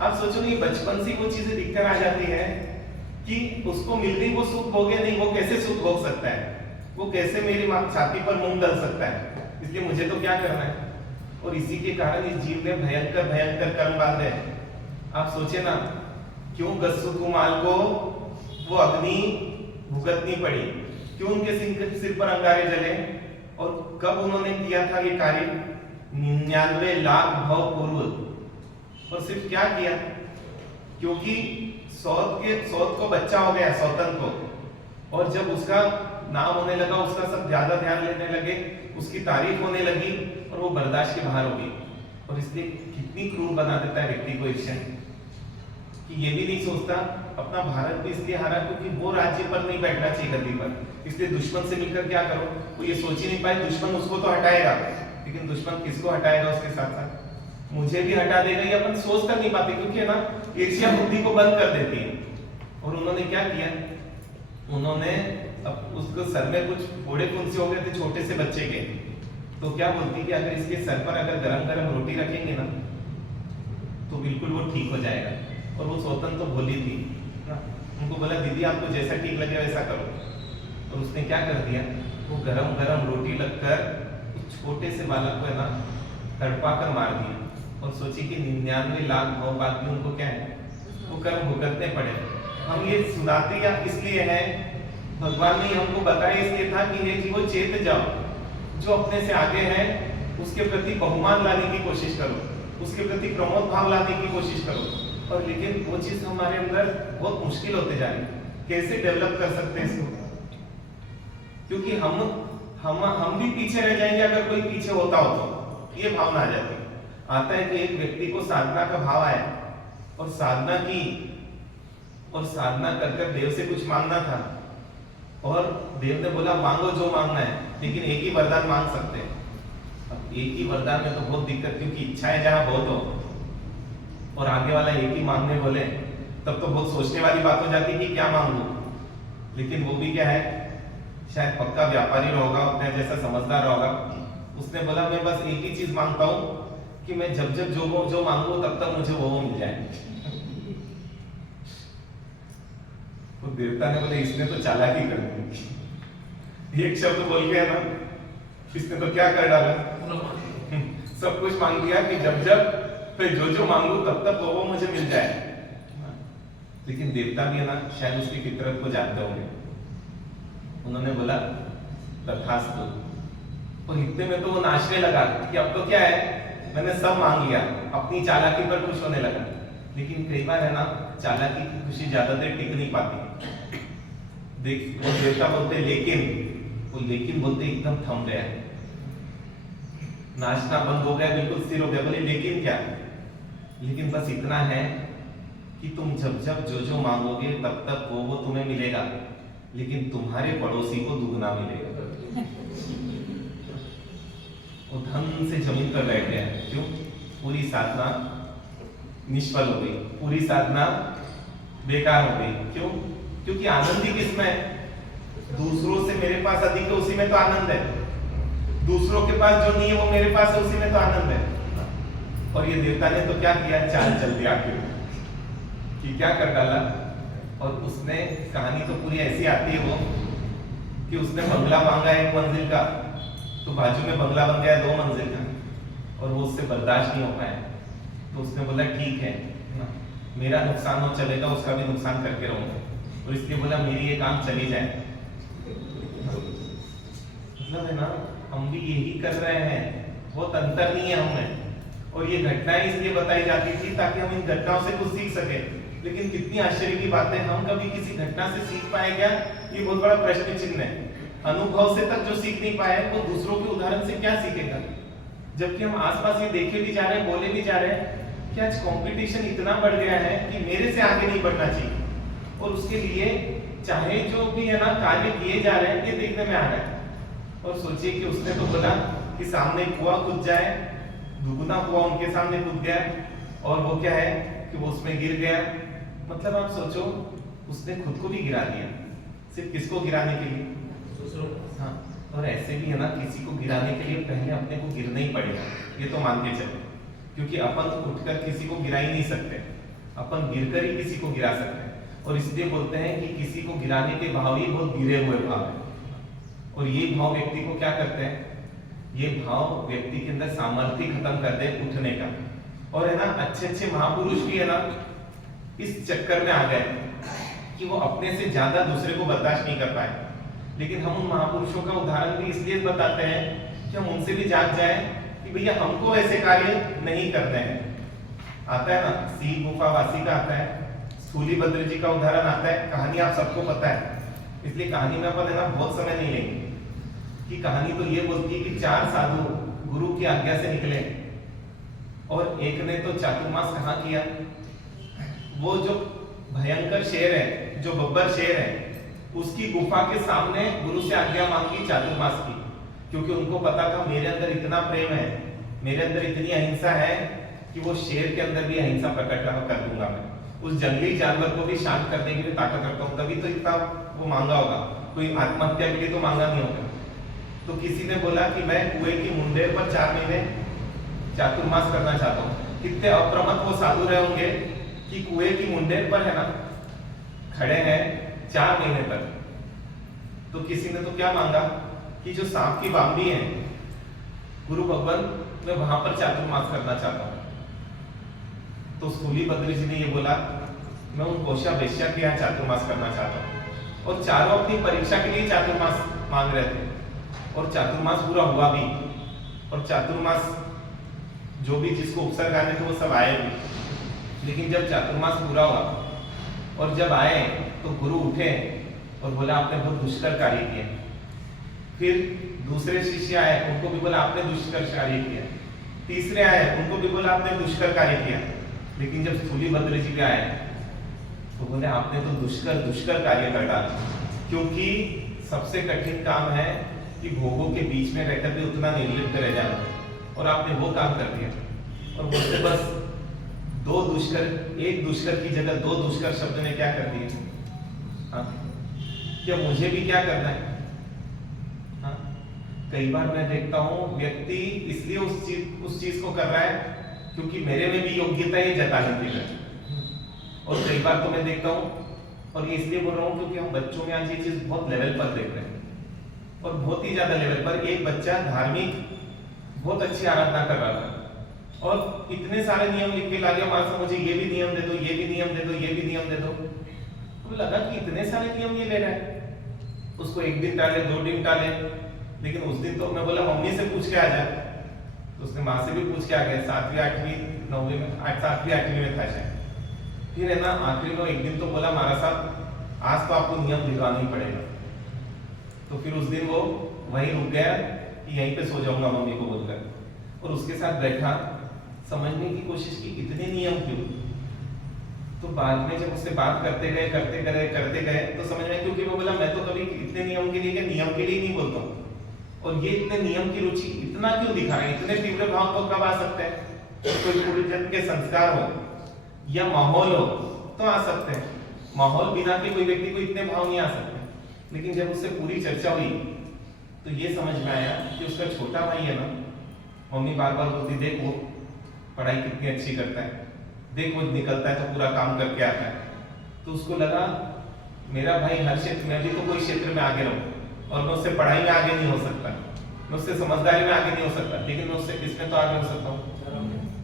आप सोचो नहीं, बचपन से वो चीजें दिखकर आ जाती है कि उसको मिल गई, वो सुख भोगे नहीं, वो कैसे सुख भोग सकता है, वो कैसे मेरी छाती पर मूंग डल सकता है, इसलिए मुझे तो क्या करना है। और इसी के कारण इस जीव ने भयंकर भयंकर कर्म बांधे। आप सोचे ना, क्यों गस्सु कुमाल को वो अग्नि भुगतनी पड़ी, क्यों उनके सिर पर अंगारे जले, और कब उन्होंने किया था ये कार्य, 99 लाख भव पूर्व। और सिर्फ क्या किया, क्योंकि सौत को बच्चा हो गया, सौतन को, और जब उसका नाम होने लगा, उसका सब ज्यादा ध्यान लेने लगे, उसकी तारीफ होने लगी, और वो बर्दाश्त के बाहर हो गई। और इसलिए कितनी क्रूर बना देता है व्यक्ति को ईर्ष्या, कि ये भी नहीं सोचता अपना भारत भी इसलिए हारा क्योंकि वो राज्य पर नहीं बैठना चाहिए गद्दी पर, इसलिए दुश्मन से मिलकर क्या करो, वो ये सोच ही नहीं पाए दुश्मन उसको तो हटाएगा, लेकिन दुश्मन किसको हटाएगा उसके साथ साथ, मुझे भी हटा देगा, ये अपन सोच कर नहीं पाते, क्योंकि है ना, ईर्ष्या बुद्धि को बंद कर देती है। और उन्होंने क्या किया, उन्होंने अब उसको सर में कुछ फोड़े फुंसी हो गए थे छोटे से बच्चे के, तो क्या बोलती कि अगर इसके सर पर अगर गरम गरम रोटी रखेंगे ना तो बिल्कुल वो ठीक हो जाएगा। और वो सौतन तो भोली थी ना, उनको बोला दीदी आपको जैसा ठीक लगे वैसा करो। और उसने क्या कर दिया, वो गरम गरम रोटी लगकर छोटे से बालक को है ना तड़पा कर मार दिया, और सोची कि 99 लाख भाव बाद में उनको क्या है, वो कर्म भुगतने पड़े। हम ये सुनाते या इसलिए है, भगवान ने हमको बताया इसलिए था कि ये जीवो चेत जाओ, जो अपने से आगे है उसके प्रति बहुमान लाने की कोशिश करो। उसके प्रति प्रमोद भाव लाने की कोशिश करो। और लेकिन वो चीज हमारे अंदर बहुत मुश्किल होते जा रही है, कैसे डेवलप कर सकते हैं इसको? क्योंकि हम भी पीछे रह जाएंगे अगर कोई पीछे होता हो तो। ये भावना आ जाती है। आता है कि एक व्यक्ति को साधना का भाव आया और साधना की, और साधना कर कर देव से कुछ मांगना था, और देव ने बोला मांगो जो मांगना है, लेकिन एक ही वरदान मांग सकते हैं। अब एक ही वरदान में तो बहुत दिक्कत, क्योंकि इच्छाएं जहां बहुत हो और आगे वाला एक ही मांगने बोले, तब तो बहुत सोचने वाली बात हो जाती है कि क्या मांगू। लेकिन वो भी क्या है, शायद पक्का व्यापारी होगा, अपने जैसा समझदार होगा, उसने बोला मैं बस एक ही चीज मांगता हूं कि मैं जब जब जो मांगू तब तक मुझे वो मिल जाए। तो देवता ने बोले इसने तो चालाकी कर दी, एक शब्द बोल के है ना, इसने तो क्या कर डाला, सब कुछ मांग दिया कि जब जब फिर जो मांगू तब तक वो मुझे मिल जाए। लेकिन देवता भी है ना, शायद उसकी फितरत को जानते होंगे, उन्होंने बोला तथास्तु। और इतने में तो वो नाचने लगा कि अब तो क्या है, मैंने सब मांग लिया, अपनी चालाकी पर खुश होने लगा। लेकिन कई बार है ना, चालाकी की खुशी ज्यादा देर टिक नहीं पाती। देख वो देवता बोलते लेकिन, वो लेकिन बोलते एकदम थम गया, नाचना बंद हो गया, बिल्कुल स्थिर हो गया। बोले लेकिन क्या? लेकिन बस इतना है कि तुम जब जब जो मांगोगे तब तक वो तुम्हें मिलेगा, लेकिन तुम्हारे पड़ोसी को दुगना मिलेगा। वो धन से जमीन पर बैठ गया। क्यों? पूरी साधना निष्फल हो गई, पूरी साधना बेकार हो गई। क्यों? क्योंकि आनंद ही किसमें? दूसरों से मेरे पास अधिक है उसी में तो आनंद है, दूसरों के पास जो नहीं है वो मेरे पास है उसी में तो आनंद है। और ये देवता ने तो क्या किया, चाल चल दिया कि क्या कर डाला। और उसने, कहानी तो पूरी ऐसी आती है वो कि उसने बंगला मांगा 1 मंजिल का, तो बाजू में बंगला बन गया 2 मंजिल का, और वो उससे बर्दाश्त नहीं हो पाया। तो उसने बोला ठीक है, मेरा नुकसान हो चलेगा, उसका भी नुकसान करके रहूंगा, और इसलिए बोला मेरी ये काम चली जाए। मतलब है ना, हम भी यही कर रहे हैं, बहुत अंतर नहीं है हमें। और ये घटनाएं इसलिए बताई जाती थी ताकि हम इन घटनाओं से कुछ सीख सके। लेकिन कितनी आश्चर्य की बात है, हम कभी किसी घटना से सीख पाए क्या? ये बहुत बड़ा प्रश्न चिन्ह है। अनुभव से तक जो सीख नहीं पाए वो दूसरों के उदाहरण से क्या सीखेगा? जबकि हम आसपास ये देखे भी जा रहे हैं, बोले भी जा रहे हैं कि आज कंपटीशन इतना बढ़ गया है कि मेरे से आगे नहीं बढ़ना चाहिए, और उसके लिए चाहे जो भी है ना कार्य किए जा रहे हैं ये देखने में आ रहा है। और सोचिए कि उसने तो बोला कि सामने कुआं कूद जाए, दुगुना कुआं उनके सामने कूद गया, और वो क्या है कि वो उसमें गिर गया। मतलब आप सोचो, उसने खुद को भी गिरा दिया, सिर्फ किसको गिराने के लिए? हाँ, और ऐसे भी है ना, किसी को गिराने के लिए पहले अपने को गिरना ही पड़ेगा, ये तो मान के चलो। क्योंकि अपन उठकर किसी को गिरा ही नहीं सकते, अपन गिरकर ही किसी को गिरा सकते हैं। और इसलिए बोलते हैं कि किसी को गिराने के भाव ही बहुत गिरे हुए भाव है। और ये भाव व्यक्ति को क्या करते हैं? ये भाव व्यक्ति के अंदर सामर्थ्य खत्म कर दे उठने का। और है ना, अच्छे अच्छे महापुरुष भी है ना इस चक्कर में आ गए कि वो अपने से ज्यादा दूसरे को बर्दाश्त नहीं कर पाए। लेकिन हम उन महापुरुषों का उदाहरण भी इसलिए बताते हैं कि हम उनसे भी जाग जाए कि भैया हमको ऐसे कार्य नहीं करते हैं। आता है ना, सी गुफावासी का आता है, स्थूलीभद्र जी का उदाहरण आता है। कहानी आप सबको पता है, इसलिए कहानी में अपन है ना बहुत समय नहीं लेंगे। कि कहानी तो ये बोलती है कि 4 साधु गुरु की आज्ञा से निकले, और एक ने तो चातुर्मास कहाँ किया। वो जो भयंकर शेर है, जो बब्बर शेर है, उसकी गुफा के सामने गुरु से आज्ञा मांगी चातुर्मास की, क्योंकि उनको पता था मेरे अंदर इतना प्रेम है, मेरे अंदर इतनी अहिंसा है कि वो शेर के अंदर भी अहिंसा प्रकट कर दूंगा। मैं उस जंगली जानवर को भी शांत करने की भी ताकत रखता हूँ। तभी तो इतना वो मांगा होगा, कोई आत्महत्या के लिए तो मांगा नहीं होगा। तो किसी ने बोला कि मैं कुएं की मुंडेर पर 4 महीने चातुर्मास करना चाहता हूँ। कितने अप्रमत्त वो साधु रहे होंगे कि कुएं की मुंडेर पर है ना खड़े हैं 4 महीने तक। तो किसी ने तो क्या मांगा कि जो सांप की बांबी है, गुरु भगवान मैं वहां पर चातुर्मास करना चाहता हूँ। तो स्थूलीभद्र जी ने ये बोला मैं उन कोशा वेश्या के यहाँ चातुर्मास करना चाहता हूँ। और चारों अपनी परीक्षा के लिए चातुर्मास मांग रहे थे, और चातुर्मास पूरा हुआ भी। और चातुर्मास जो भी जिसको उपसर्ग आने थे वो सब आए भी, लेकिन जब चातुर्मास पूरा हुआ और जब आए तो गुरु उठे और बोला आपने बहुत दुष्कर कार्य किया। फिर दूसरे शिष्य आए, उनको भी बोला आपने दुष्कर कार्य किया। तीसरे आए, उनको भी बोला आपने दुष्कर कार्य किया। लेकिन जब स्थूलीभद्र जी पे आए तो बोले आपने तो दुष्कर कार्य कर डाला, क्योंकि सबसे कठिन काम है कि भोगों के बीच में रहकर भी उतना निर्लिप्त रह जाना, और आपने वो काम कर दिया। और बोलते बस एक दुष्कर की जगह दो दुष्कर शब्द ने क्या कर दिए। हाँ, क्या मुझे भी क्या करना है। हाँ, कई बार मैं देखता हूँ व्यक्ति इसलिए उस चीज को कर रहा है क्योंकि मेरे में भी योग्यता ये जताने के लिए। और कई बार तो मैं देखता हूँ, और ये इसलिए बोल रहा हूँ क्योंकि हम बच्चों में आज ये चीज बहुत लेवल पर देख रहे हैं, और बहुत ही ज्यादा लेवल पर। एक बच्चा धार्मिक बहुत अच्छी आराधना कर रहा था और इतने सारे नियम लिख के ला गया, मां से मुझे ये भी नियम दे दो, ये भी नियम दे दो, ये भी नियम दे दो। तो लगा कि इतने सारे नियम ये ले रहा है, उसको एक दिन टाले, 2 दिन टाले। लेकिन उस दिन तो मैं बोला मम्मी से पूछ के आ जा, तो उसने माँ से भी पूछ के आ गया। 7वीं 8वीं 9वीं में 7वीं 8वीं में था शायद। फिर है ना आखिरी में एक दिन तो बोला मारा साहब आज तो आपको नियम दिलवाना ही पड़ेगा। तो फिर उस दिन वो वहीं रुक गया कि यहीं पे सो जाऊंगा मम्मी को बोलकर, और उसके साथ बैठा, समझने की कोशिश की इतने नियम क्यों। तो बाद में जब उससे बात करते गए तो समझ में, क्योंकि वो बोला मैं तो कभी इतने नियम के लिए क्या नियम के लिए नहीं बोलता हूँ, और ये इतने नियम की रुचि इतना क्यों दिखा रहे हैं, इतने तीव्र भाव को कब आ सकते हैं। कोई पूर्वजन्म के संस्कार हो या माहौल हो तो आ सकते हैं, माहौल बिना के कोई व्यक्ति को इतने भाव नहीं आ सकते। लेकिन जब उससे पूरी चर्चा हुई तो ये समझ में आया कि उसका छोटा भाई है ना, मम्मी बार बार बोलती देख वो पढ़ाई कितनी अच्छी करता है, देख वो निकलता है तो पूरा काम करके आता है। तो उसको लगा मेरा भाई हर क्षेत्र में, भी तो कोई क्षेत्र में आगे रहूं, और मैं उससे पढ़ाई में आगे नहीं हो सकता, मैं उससे समझदारी में आगे नहीं हो सकता, लेकिन मैं उससे किसमें तो आगे हो सकता हूँ,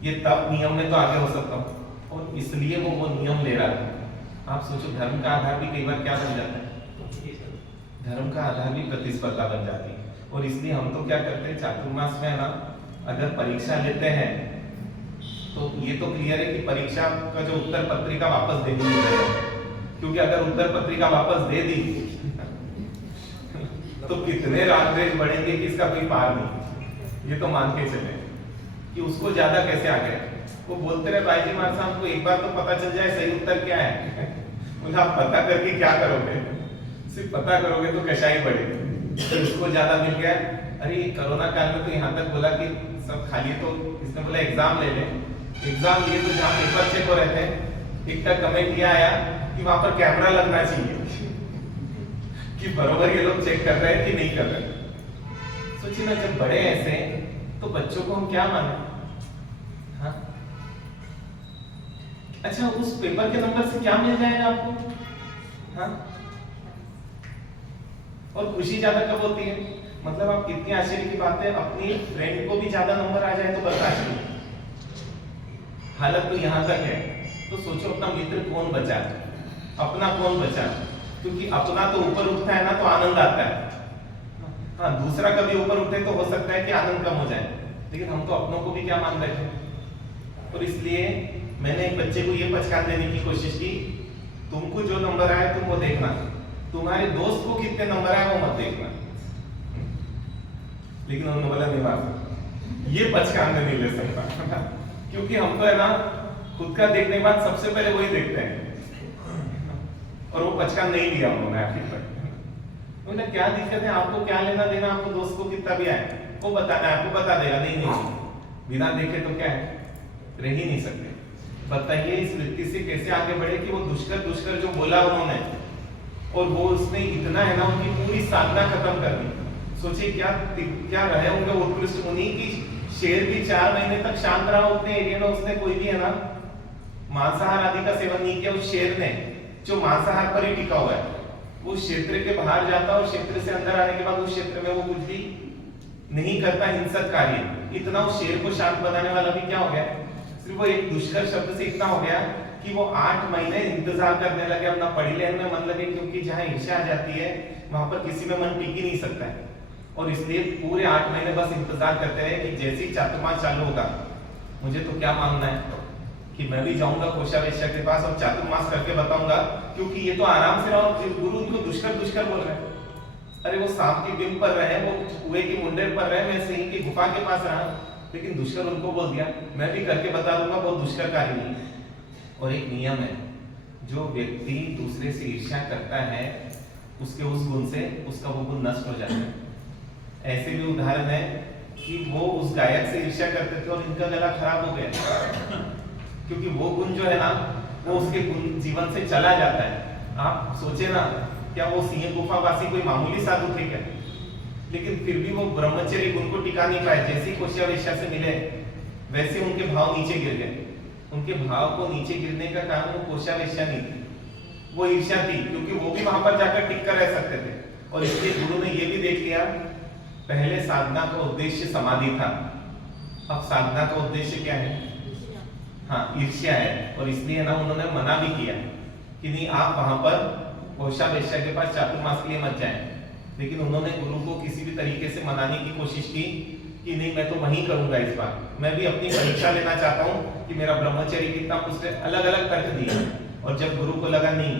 ये तप नियम में तो आगे हो सकता हूँ। और इसलिए वो नियम ले रहा था। आप सोचो धर्म का आधार भी कई बार क्या बन जाता है, धर्म का आधार भी प्रतिस्पर्धा बन जाती है। और इसलिए हम तो क्या करते हैं चातुर्मास में ना, अगर परीक्षा लेते हैं तो ये तो क्लियर है कि परीक्षा का जो उत्तर पत्रिका वापस दे दी है, क्योंकि अगर उत्तर पत्रिका वापस दे दी तो कितने राग द्वेष बढ़ेंगे कि इसका कोई पार नहीं। ये तो मान के चले कि उसको ज्यादा कैसे आ गए। वो बोलते रहे भाई जी महाराज साहब को एक बार तो पता चल जाए सही उत्तर क्या है। बोला आप पता करके क्या करोगे, सिर्फ पता करोगे तो कशाई बढ़ेगी। तो उसको ज्यादा मिल गया। अरे कोरोना काल में तो यहाँ तक बोला कि सब खाली, तो इसने बोला एग्जाम ले लें। एग्जाम लिए तो जहाँ पेपर चेक हो रहे थे, एक का कमेंट किया आया कि वहां पर कैमरा लगना चाहिए कि बरोबर ये लोग चेक कर रहे हैं कि नहीं कर रहे। सोचिए ना, जब बड़े ऐसे तो बच्चों को हम क्या माने। हाँ? अच्छा, उस पेपर के नंबर से क्या मिल जाएगा आपको। हाँ? और खुशी ज्यादा कब होती है, मतलब आप कितनी आश्चर्य की बात है, अपनी फ्रेंड को भी ज्यादा नंबर आ जाए तो बर्दाश्त नहीं। हालत तो यहाँ तक है। तो सोचो अपना मित्र कौन बचा, अपना कौन बचा, क्योंकि अपना तो ऊपर उठता है ना तो आनंद आता है। हाँ, दूसरा कभी ऊपर उठे तो हो सकता है कि आनंद कम हो जाए, लेकिन हम तो अपनों को भी क्या मान बैठे। और इसलिए मैंने एक बच्चे को ये पहचान देने की कोशिश की, तुमको जो नंबर आए तुम वो देखना, तुम्हारे दोस्त को कितने नंबर आए वो मत देखना। लेकिन उन्होंने बोला नहीं बात, ये पहचान नहीं ले सकता क्योंकि हम तो है ना खुद का देखने के बाद सबसे पहले वही देखते हैं, और वो पहचान नहीं लिया उन्होंने आखिर तक। उन्हें क्या दिक्कत है, आपको क्या लेना देना, आपको दोस्त को कितना भी आए वो बताना है, आपको बता देगा। नहीं, बिना देखे तो क्या है, रह ही नहीं सकते। बताइए इस व्यक्ति से कैसे आगे बढ़े कि वो दुष्कर जो बोला उन्होंने, और वो उसने इतना है ना उनकी पूरी साधना खत्म कर दी। सोचिए क्या रहे होंगे उत्कृष्ट मुनि की, शेर भी 4 महीने तक शांत रहा उतने एरिया में, उसने कोई भी है ना मांसाहार आदि का सेवन नहीं किया। उस शेर ने जो मांसाहार पर ही टिका हुआ है, वो क्षेत्र के बाहर जाता और क्षेत्र से अंदर आने के बाद उस क्षेत्र में वो कुछ भी नहीं करता हिंसक कार्य। इतना उस शेर को शांत बनाने वाला भी क्या हो गया, सिर्फ वो एक दुष्कर शब्द से इतना हो गया कि वो 8 महीने इंतजार करने लगे, अपना पढ़ी लेन में मन लगे, क्योंकि जहां ईर्ष्या आ जाती है वहां पर किसी में मन टिक ही नहीं सकता है। और इसलिए पूरे 8 महीने बस इंतजार करते रहे कि जैसे ही चातुर्मास चालू होगा मुझे तो क्या मानना है कि मैं भी जाऊंगा कोषावेश्या के पास और चातुर्मास करके बताऊंगा, क्योंकि ये तो आराम से रहो, गुरु उनको दुष्कर दुष्कर बोल रहे हैं। अरे वो सांप के बिंब पर रहे, वो कुएं की मुंडेर पर रहे, मैं सिंह की गुफा के पास रहा, लेकिन दुष्कर उनको बोल दिया। मैं भी करके बता दूंगा, बहुत दुष्कर कार्य नहीं। और एक नियम है, जो व्यक्ति दूसरे से ईर्ष्या करता है उसके उस गुण से उसका वो गुण नष्ट हो जाता है। ऐसे भी उदाहरण है कि वो उस गायक से ईर्ष्या करते थे और इनका गला खराब हो गया, क्योंकि वो गुण जो है ना वो उसके गुण जीवन से चला जाता है। आप सोचे ना, क्या वो सिंह गुफा वासी कोई मामूली साधु थे क्या? लेकिन फिर भी वो ब्रह्मचर्य गुण को टिका नहीं पाए। जैसे ही कोषावेश्या से मिले वैसे उनके भाव नीचे गिर गए। उनके भाव को नीचे गिरने का कारण वो कोषावेश्या नहीं थी, वो ईर्ष्या थी, क्योंकि वो भी वहां पर जाकर टिक कर रह सकते थे। और इसलिए गुरु ने ये भी देख लिया, पहले साधना का उद्देश्य समाधि था, अब साधना का उद्देश्य क्या है? हाँ, ईर्ष्या है। और इसलिए ना उन्होंने मना भी किया कि नहीं, आप वहां पर कोषावेश्या के पास चातुर्मास के लिए मत जाएं। लेकिन उन्होंने गुरु को किसी भी तरीके से मनाने की कोशिश की कि नहीं, मैं तो वहीं करूंगा इस बार, मैं भी अपनी परीक्षा लेना चाहता हूँ कि मेरा ब्रह्मचर्य कितना। उसने अलग अलग तर्क दिए। और जब गुरु को लगा नहीं,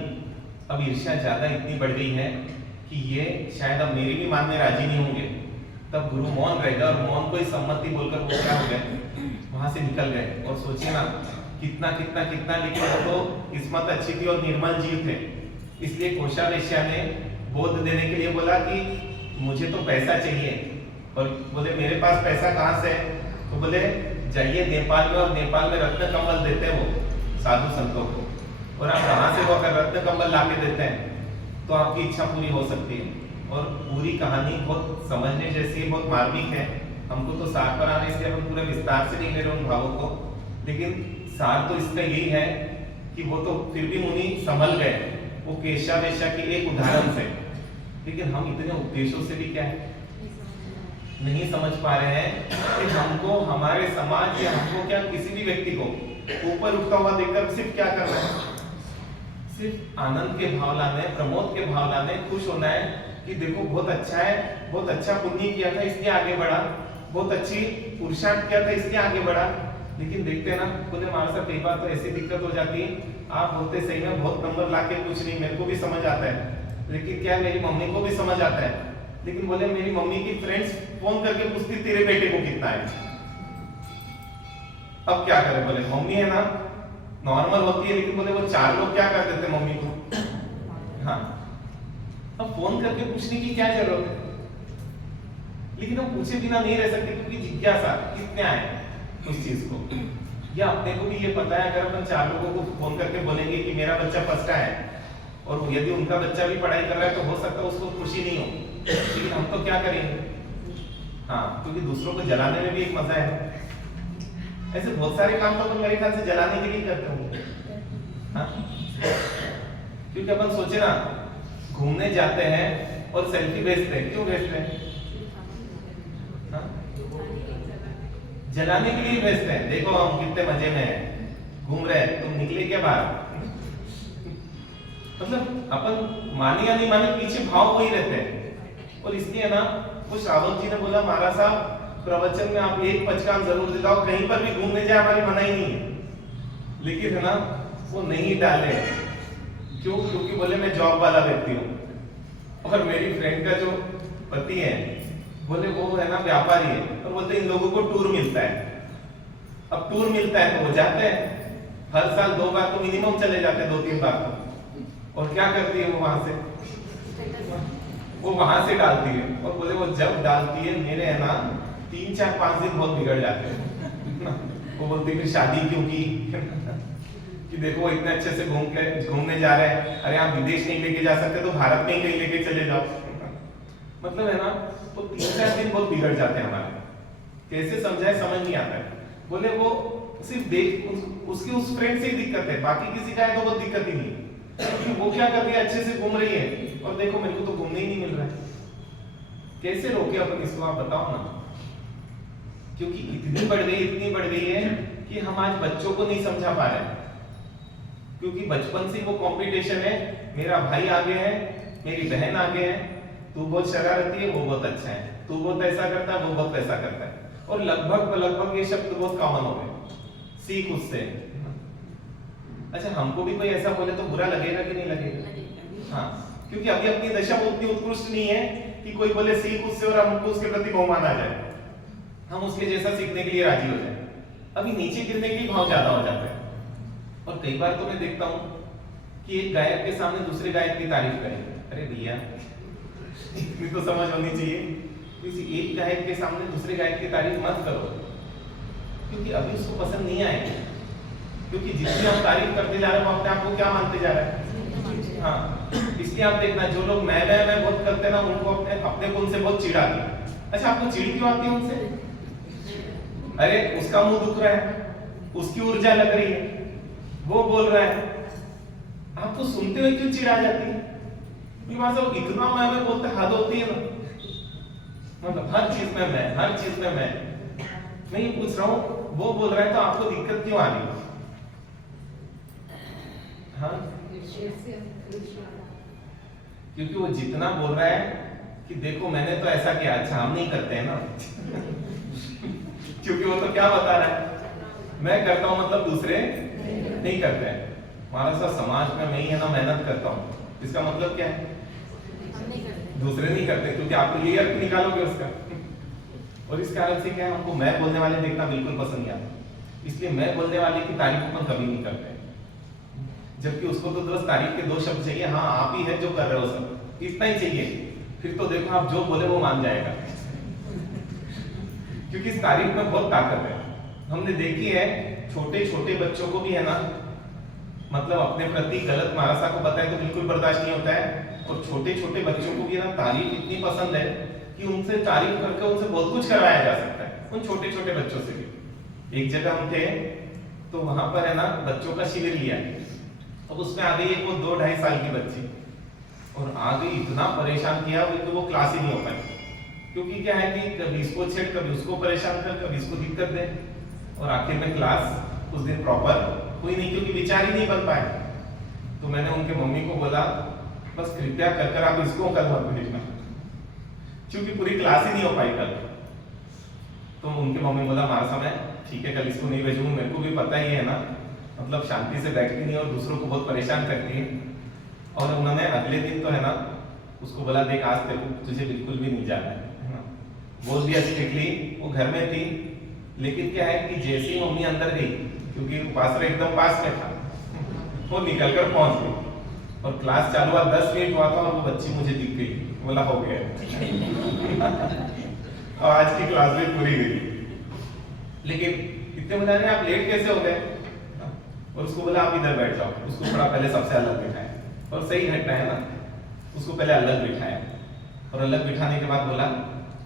अब ईर्ष्या ज्यादा इतनी बढ़ गई है कि ये शायद अब मेरी भी मानने राजी नहीं होंगे, तब गुरु मौन रहेगा। और मौन को ही सम्मति बोलकर वो क्या हो गए, वहां से निकल गए। और सोचिए ना, कितना कितना कितना, लेकिन वो तो किस्मत अच्छी थी और निर्मल जीव थे। इसलिए कोषावेश्या ने बोध देने के लिए बोला कि मुझे तो पैसा चाहिए। और बोले मेरे पास पैसा कहाँ से है? तो बोले जाइए नेपाल में, और नेपाल में रत्न कमल देते हैं वो साधु संतों को, और आप वहां से वो अगर रत्न कमल ला के देते हैं तो आपकी इच्छा पूरी हो सकती है। और पूरी कहानी बहुत समझने जैसी है, बहुत मार्मिक है। हमको तो सार पर आने से हम पूरे विस्तार से नहीं ले रहे उन भावों को, लेकिन सार तो इसका यही है कि वो तो फिर भी मुनि संभल गए वो कोषावेश्या के एक उदाहरण से। लेकिन हम इतने उपदेशों से भी क्या है नहीं समझ पा रहे हैं कि हमको हमारे समाज या हमको क्या किसी भी व्यक्ति को ऊपर उठता हुआ देखकर सिर्फ क्या करना है, सिर्फ आनंद के भाव लाने, प्रमोद के भाव लाने, खुश होना है कि देखो बहुत अच्छा है, बहुत अच्छा पुण्य किया था इसलिए आगे बढ़ा, बहुत अच्छी पुरुषार्थ किया था इसलिए आगे बढ़ा। लेकिन देखते हैं ना, बोले हमारे साथ कई बार तो ऐसी दिक्कत हो जाती है, आप बोलते सही में बहुत नंबर लाके कुछ नहीं, मेरे को भी समझ आता है, लेकिन क्या मेरी मम्मी को भी समझ आता है। लेकिन बोले मेरी मम्मी की फ्रेंड्स फोन करके पूछती तेरे बेटे को कितना है। अब क्या करें? बोले मम्मी है ना नॉर्मल होती है, लेकिन बोले वो 4 लोग क्या कर देते मम्मी को। हाँ, अब फोन करके पूछने की क्या जरूरत है? लेकिन हम पूछे बिना नहीं रह सकते, क्योंकि जिज्ञासा कितने आए उस चीज को। या अपने को भी ये पता है, अगर अपन 4 लोगों को फोन करके बोलेंगे कि मेरा बच्चा फर्स्ट है, और यदि उनका बच्चा भी पढ़ाई कर रहा है तो हो सकता है उसको खुशी नहीं हो, लेकिन हम तो क्या करेंगे? हाँ, क्योंकि दूसरों को जलाने में भी एक मजा है। ऐसे बहुत सारे काम तो मेरे ख्याल से जलाने के लिए करते होंगे। हाँ, क्योंकि अपन सोचे ना, घूमने जाते हैं और सेल्फी भेजते हैं, क्यों भेजते हैं? हाँ? जलाने के लिए भेजते हैं, देखो हम कितने मजे में हैं, घूम रहे हैं, तुम निकले क्या बाहर? मतलब अपन माने या नहीं माने, पीछे भाव वही रहते हैं। और इसलिए ना वो श्रावक जी ने बोला महाराज साहब प्रवचन में आप एक पचकान जरूर दिलाओ, कहीं पर भी घूमने जाए हमारी मनाही नहीं है। लेकिन है ना वो नहीं डाले, क्यों? क्योंकि बोले मैं जॉब वाला व्यक्ति हूँ, और मेरी फ्रेंड का जो पति है बोले वो है ना व्यापारी है, और बोलते इन लोगों को टूर मिलता है। अब टूर मिलता है तो वो जाते हैं, हर साल 2 बार तो मिनिमम चले जाते हैं, 2-3 बार तो। और क्या करती है वो वहां से? वो वहां से डालती है, और बोले वो जब डालती है मेरे है ना 3-4-5 दिन बहुत बिगड़ जाते हैं। वो बोलती है फिर शादी क्यों की? कि देखो वो इतने अच्छे से घूमने जा रहे हैं, अरे आप विदेश नहीं लेके जा सकते तो भारत में ही कहीं लेके चले जाओ। मतलब है ना, तो 3-4 दिन बहुत बिगड़ जाते हैं हमारे। कैसे समझाए समझ नहीं आता है। बोले वो सिर्फ देख उसकी उस फ्रेंड से ही दिक्कत है, बाकी किसी का है तो बहुत दिक्कत ही नहीं है। क्योंकि वो क्या कर रही है, अच्छे से घूम रही है, और देखो मेरे को तो घूमने ही नहीं मिल रहा है। कैसे रोके अपन इसको, आप बताओ ना। क्योंकि इतनी बढ़ गई है कि हम आज बच्चों को नहीं समझा पा रहे, क्योंकि बचपन से वो कंपटीशन है, मेरा भाई आगे है, मेरी बहन आगे है, तू बहुत शरारती है, वो बहुत अच्छा है, तू बहुत ऐसा करता है, वो बहुत ऐसा करता है। और लगभग ये शब्द बहुत कॉमन हो गए। सीख उससे। अच्छा, हमको भी कोई ऐसा बोले तो बुरा लगेगा कि नहीं लगेगा? हाँ, क्योंकि अभी अपनी दशा उतनी उत्कृष्ट नहीं है कि कोई बोले सीख उससे और हमको उसके प्रति बहुमान आ जाए, हम उसके जैसा सीखने के लिए राजी हो जाए। अभी नीचे गिरने के भाव ज्यादा हो जाते हैं। और कई बार तो मैं देखता हूँ कि एक गायक के सामने दूसरे गायक की तारीफ करे। अरे भैया, इतनी तो समझ होनी चाहिए, किसी एक गायक के सामने दूसरे गायक की तारीफ मत करो, क्योंकि अभी उसको पसंद नहीं आएगी। क्योंकि जितनी हम तारीफ करते जा रहे हैं वो अपने आप को क्या मानते जा रहे हैं। हाँ, इसलिए आप देखना, जो लोग मैं बहुत करते हैं ना, उनको अपने गुण से बहुत चिढ़ आती है। अच्छा, आपको चिढ़ क्यों आती है उनसे? अरे उसका मुंह दुख रहा है, उसकी ऊर्जा लग रही है, वो बोल रहा है, आपको सुनते हुए क्यों चिढ़ आ जाती है? इतना मैं बोलते हद होती है ना, मतलब हर चीज में मैं ये पूछ रहा हूँ, वो बोल रहा है तो आपको दिक्कत क्यों आ रही है? हाँ, क्योंकि वो जितना बोल रहा है कि देखो मैंने तो ऐसा किया, अच्छा हम नहीं करते हैं ना क्योंकि वो तो क्या बता रहा है, मैं करता हूं मतलब दूसरे नहीं करते हैं। हमारा सा समाज में मैं ही है ना मेहनत करता हूं, इसका मतलब क्या है? दूसरे नहीं करते, क्योंकि आप ये अर्थ निकालोगे उसका। और इस कारण से क्या है, हमको मैं बोलने वाले देखना बिल्कुल पसंद नहीं आता, इसलिए मैं बोलने वाले की तारीफ अपन कभी नहीं करते, जबकि उसको तो बस तारीफ के दो शब्द चाहिए, हाँ आप ही है जो कर रहे हो सब, इतना ही चाहिए। फिर तो देखो आप जो बोले वो मान जाएगा क्योंकि इस तारीफ में बहुत ताकत है। हमने देखी है, छोटे छोटे बच्चों को भी है ना, मतलब अपने प्रति गलत महारासा को बताए तो बिल्कुल बर्दाश्त नहीं होता है, और छोटे छोटे बच्चों को भी ना तारीफ इतनी पसंद है कि उनसे तारीफ करके उनसे बहुत कुछ करवाया जा सकता है, उन छोटे छोटे बच्चों से भी। एक जगह हम थे तो वहां पर है ना बच्चों का शिविर लिया, अब उसमें आ गई एक वो 2-2.5 साल की बच्ची, और आ गई, इतना परेशान किया कि वो क्लास ही नहीं हो पाई, क्योंकि क्या है कि कभी इसको छेड़, कभी उसको परेशान कर, कभी इसको दिक्कत दे, और आखिर में क्लास उस दिन प्रॉपर हुई नहीं, क्योंकि विचार ही नहीं बन पाए। तो मैंने उनके मम्मी को बोला, बस कृपया कर आप इसको कल मत भेजना, क्योंकि पूरी क्लास ही नहीं हो पाई कल। तो उनके मम्मी बोला, हमारा समय ठीक है, कल इसको नहीं भेजूंगा, मेरे को भी पता ही है ना, मतलब शांति से बैठती नहीं और दूसरों को बहुत परेशान करती है। और उन्होंने अगले दिन तो है ना उसको बोला, देख आज तुझे बिल्कुल भी नहीं जाना है ना, बोल दिया स्ट्रिक्टली। वो घर में थी, लेकिन क्या है कि जैसे ही मम्मी अंदर गई, क्योंकि पास एकदम पास में था, वो निकल कर पहुंच गई, और क्लास चालू हुआ, 10 मिनट हुआ था और वो बच्ची मुझे दिख गई, बोला हो गया और आज की क्लास भी पूरी गई। लेकिन इतने बता रहे आप लेट कैसे हो गए? और उसको बोला आप इधर बैठ जाओ, उसको थोड़ा पहले सबसे अलग बिठाया, और सही घटना है ना, उसको पहले अलग बिठाया, और अलग बिठाने के बाद बोला,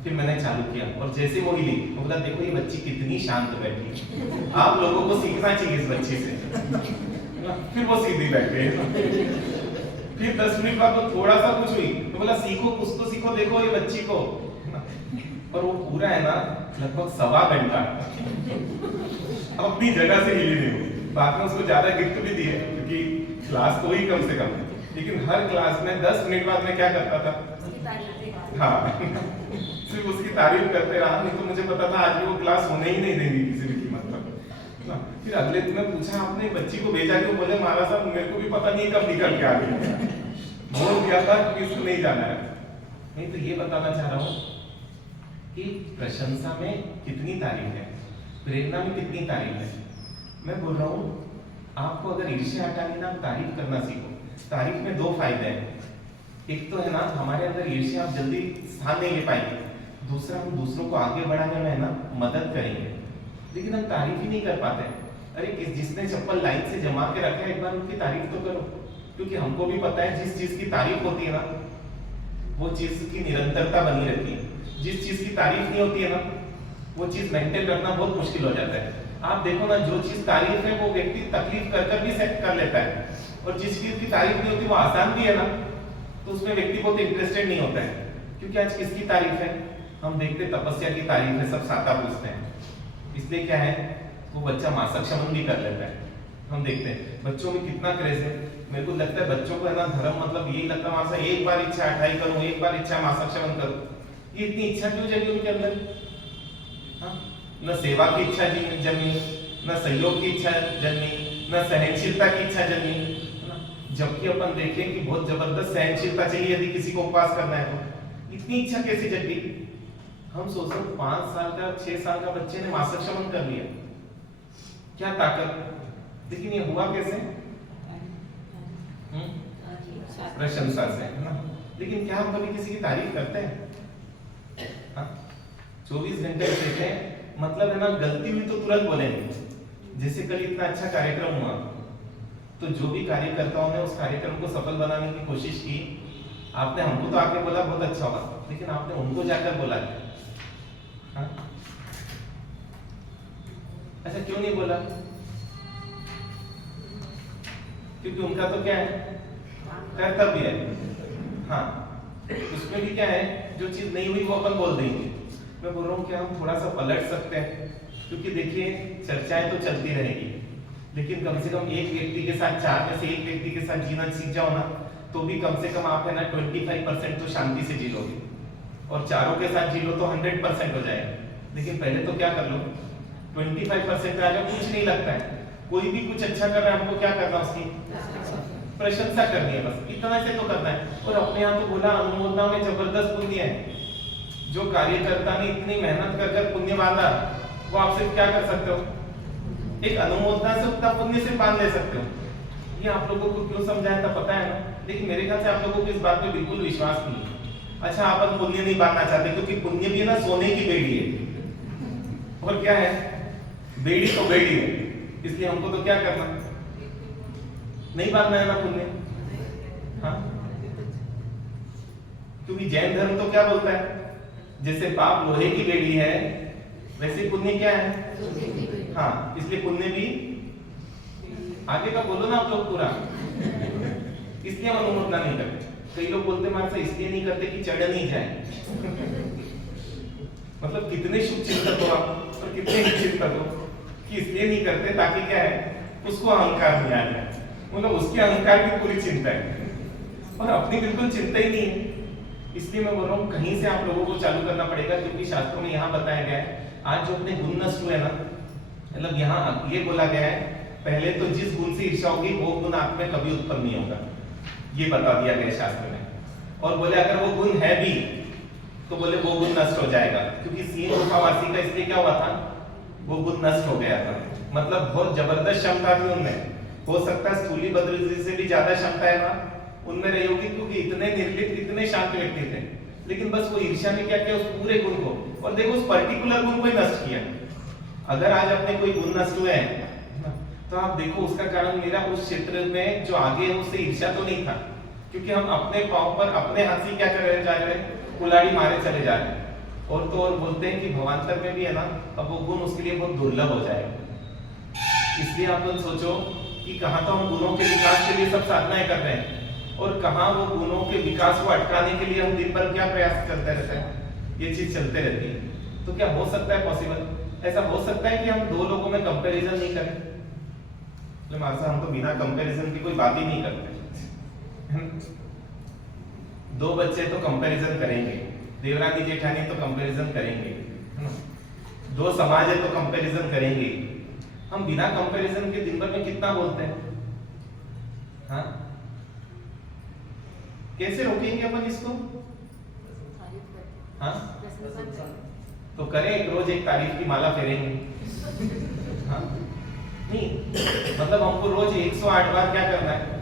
फिर मैंने चालू किया, और जैसे वो हिली तो बोला, देखो ये बच्ची कितनी शांत बैठी, आप लोगों को सीखना चाहिए इस बच्ची से। फिर वो सीधी बैठ गई। फिर 10 मिनट बाद वो थोड़ा सा कुछ हुई तो बोला, सीखो कुछ तो सीखो, देखो ये बच्ची को। और वो पूरा है ना लगभग 1.25 घंटा अपनी जगह से हिली नहीं हुई। बाद में उसको ज्यादा गिफ्ट भी दिए, क्योंकि क्लास तो हुई कम से कम, लेकिन हर क्लास में 10 मिनट बाद में क्या करता था, हाँ सिर्फ उसकी तारीफ करते रहा, नहीं तो मुझे पता था आज भी वो क्लास होने ही नहीं देंगी किसी भी कीमत पर। फिर अगले दिन मैं पूछा, आपने बच्ची को भेजा क्यों? बोले महाराज साहब मेरे को भी पता नहीं कब निकल के आ गई, बोल दिया था कि इसको नहीं जाना है। नहीं तो ये बताना चाह रहा हूँ कि प्रशंसा में कितनी तारीफ है, प्रेरणा में कितनी तारीफ है। मैं बोल रहा हूँ आपको अगर ईर्ष्या हटानी ना, तारीफ करना सीखो। तारीफ में 2 फायदे हैं, एक तो है ना हमारे अंदर ईर्ष्या आप जल्दी स्थान नहीं ले पाएंगे, दूसरा हम दूसरों को आगे बढ़ाने में है ना मदद करेंगे, लेकिन हम तारीफ ही नहीं कर पाते। अरे जिसने चप्पल लाइन से जमा के रखा है, एक बार उनकी तारीफ तो करो, क्योंकि हमको भी पता है जिस चीज की तारीफ होती है ना वो चीज की निरंतरता बनी रहती है, जिस चीज की तारीफ नहीं होती है ना वो चीज मेंटेन रखना बहुत मुश्किल हो जाता है। आप देखो ना, जो चीज तारीफ है वो व्यक्ति तकलीफ कर भी सेट कर लेता है, और जिस चीज की तारीफ नहीं होती वो आसान भी है ना, तो उसमें व्यक्ति बहुत इंटरेस्टेड नहीं होता है। क्योंकि आज किसकी तारीफ है? हम देखते तपस्या की तारीफ है, सब साता पूछते हैं, इसलिए क्या है वो बच्चा मासक शमन भी कर लेता है। हम देखते हैं बच्चों में कितना क्रेज है। मेरे को लगता है बच्चोों को है ना धर्म मतलब यही लगता है, मासा एक बार इच्छा अठाई करूं, एक बार इच्छा मासक शमन करूं, ये इतनी इच्छा क्यों जगी उनके अंदर? हाँ, न सेवा की इच्छा जमी, न सहयोग की इच्छा जन्मी, न सहनशीलता की इच्छा जन्मी, है ना। जबकि अपन देखें कि बहुत जबरदस्त सहनशीलता चाहिए यदि किसी को उपवास करना है तो इतनी इच्छा कैसे जग गई? हम सोचो 5 साल का 6 साल का बच्चे ने मासिक शमन कर लिया, क्या ताकत, लेकिन ये हुआ कैसे? प्रशंसा से, है ना। लेकिन क्या हम कभी किसी की तारीफ करते हैं? 24 घंटे देते हैं, मतलब है ना, गलती हुई तो तुरंत बोलेंगे। जैसे कल इतना अच्छा कार्यक्रम हुआ तो जो भी कार्यकर्ताओं ने उस कार्यक्रम को सफल बनाने की कोशिश की, आपने हमको तो आके बोला बहुत अच्छा हुआ, लेकिन आपने उनको जाकर बोला हाँ? अच्छा क्यों नहीं बोला? क्योंकि उनका तो क्या है, कर्तव्य है। हाँ, उसमें भी क्या है, जो चीज नहीं हुई वो अपन बोल देंगे। मैं बोल रहा हूँ कि हम थोड़ा सा पलट सकते हैं, क्योंकि देखिए चर्चाएं तो चलती रहेगी, लेकिन कम से कम एक व्यक्ति के साथ, 4 में से एक व्यक्ति के साथ जीना सीख जाओ ना, तो भी कम से कम आप है ना 25% तो शांति से जी लोगे, और चारों के साथ जी लो तो 100% हो जाएगा। लेकिन पहले तो क्या कर लो, 25% आ जाओ, कुछ नहीं लगता है। कोई भी कुछ अच्छा कर रहा है, हमको क्या करना, उसकी प्रशंसा करनी है, बस इतना से तो करना है। और अपने यहाँ तो बोला अनुमोदना में जबरदस्त पुण्य है। जो कार्यकर्ता ने इतनी मेहनत कर पुण्य बांधा, वो आप सिर्फ क्या कर सकते हो, एक अनुमोदना से उतना पुण्य से बांध ले सकते हो। ये आप लोगों को क्यों समझाया था पता है ना, लेकिन मेरे ख्याल से आप लोगों को इस बात पे बिल्कुल विश्वास नहीं है। अच्छा, आप पुण्य नहीं बांधना चाहते, क्योंकि पुण्य भी है ना सोने की बेड़ी है, और क्या है, बेड़ी तो बेड़ी है, इसलिए हमको तो क्या करना, नहीं बांधना है ना पुण्य। हाँ, क्योंकि जैन धर्म तो क्या बोलता है, जैसे पाप लोहे की बेड़ी है वैसे पुण्य क्या है, हाँ, इसलिए पुण्य भी आगे का बोलो ना आप लोग पूरा। इसलिए हम अनुमोदना नहीं करते। कई लोग बोलते मानसा इसलिए नहीं करते कि चढ़ नहीं जाए। मतलब कितने शुभ चिंतक हो आप, और कितने चिंतक हो कि इसलिए नहीं करते ताकि क्या है, उसको अहंकार नहीं आ जाए। मतलब उसके अहंकार की पूरी चिंता है, और अपनी बिल्कुल चिंता ही नहीं है। इसलिए मैं बोल रहा हूँ कहीं से आप लोगों को चालू करना पड़ेगा, क्योंकि शास्त्रों में यहाँ बताया गया है, आज जो अपने गुण नष्ट हुए ना, मतलब यहाँ ये बोला गया है, पहले तो जिस गुण से ईर्ष्या होगी वो गुण आप में कभी उत्पन्न नहीं होगा, ये बता दिया गया शास्त्र में। और बोले अगर वो गुण है भी तो बोले वो गुण नष्ट हो जाएगा, क्योंकि सीन गुफावासी का इसलिए क्या हुआ था, वो गुण नष्ट हो गया था। मतलब बहुत जबरदस्त क्षमता थी उनमें, हो सकता है स्थूली बद्र जी से भी ज्यादा क्षमता है ना उनमें रही होगी, क्योंकि इतने निर्लिप्त, इतने शांत व्यक्ति थे। लेकिन बस वो ईर्ष्या ने क्या किया, उस पूरे गुण को, और देखो उस पर्टिकुलर गुण को ही नष्ट किया। अगर आज अपने कोई गुण नष्ट हुए हैं तो आप देखो उसका कारण मेरा उस क्षेत्र में जो आगे है उससे ईर्ष्या तो नहीं था, क्योंकि हम अपने पांव पर अपने हाथ से क्या कर रहे जा रहे हैं, कुल्हाड़ी मारे चले जा रहे हैं। और तो और बोलते हैं कि भवांतर में भी है ना, अब वो गुण उसके लिए बहुत दुर्लभ हो जाएगा। इसलिए आप लोग सोचो कि कहाँ तो हम गुणों के विकास के लिए सब साधनाएं कर रहे हैं, और कहाँ वो गुणों के विकास को अटकाने के लिए हम दिन भर क्या प्रयास करते रहते हैं, ये चीज चलते रहती है। तो क्या हो सकता है पॉसिबल, ऐसा हो सकता है कि हम दो लोगों में कंपैरिजन नहीं करें? हम तो बिना कंपैरिजन की कोई बात ही नहीं करते। दो बच्चे तो कंपैरिजन करेंगे, देवरानी जेठानी तो कंपैरिजन करेंगे, दो समाज है तो कंपैरिजन करेंगे। हम बिना कंपैरिजन के दिन भर में कितना बोलते हैं, हाँ? कैसे रोकेंगे अपन इसको? हाँ? तो करें, रोज एक तारीफ की माला फेरेंगे। हाँ? नहीं, मतलब हमको रोज 108 बार क्या करना है,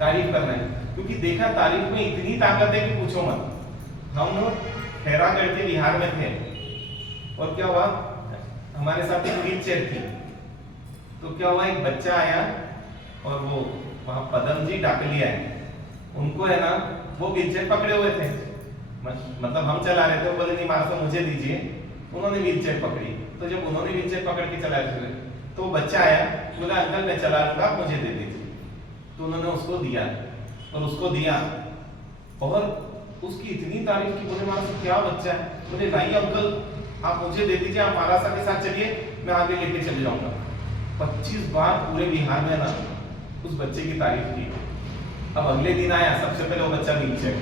तारीफ करना है, क्योंकि देखा तारीफ में इतनी ताकत है कि पूछो मत। हम लोग खैरागढ़ के बिहार में थे, और क्या हुआ, हमारे साथ एक व्हील चेयर थी। तो क्या हुआ, एक बच्चा आया, और वो वहां पदम जी डाकलिया है, उनको है ना वो व्हील चेयर पकड़े हुए थे। मतलब हम चला रहे थे, वो बोले नहीं मास्टर मुझे दीजिए, उन्होंने व्हील चेयर पकड़ी। तो जब उन्होंने व्हील चेयर पकड़ के चला रहे थे, तो बच्चा आया, बोला अंकल मैं चला लूंगा, आप मुझे दे दीजिए। तो उन्होंने उसको दिया, और उसको दिया, और उसकी इतनी तारीफ की, बोले मास्टर क्या बच्चा है, बोले नहीं अंकल आप मुझे दे दीजिए, आप महाराजा के साथ चलिए, मैं आगे लेके चले जाऊंगा। 25 बार पूरे बिहार में ना उस बच्चे की तारीफ की। अब अगले दिन आया, सबसे पहले वो बच्चा नीचे,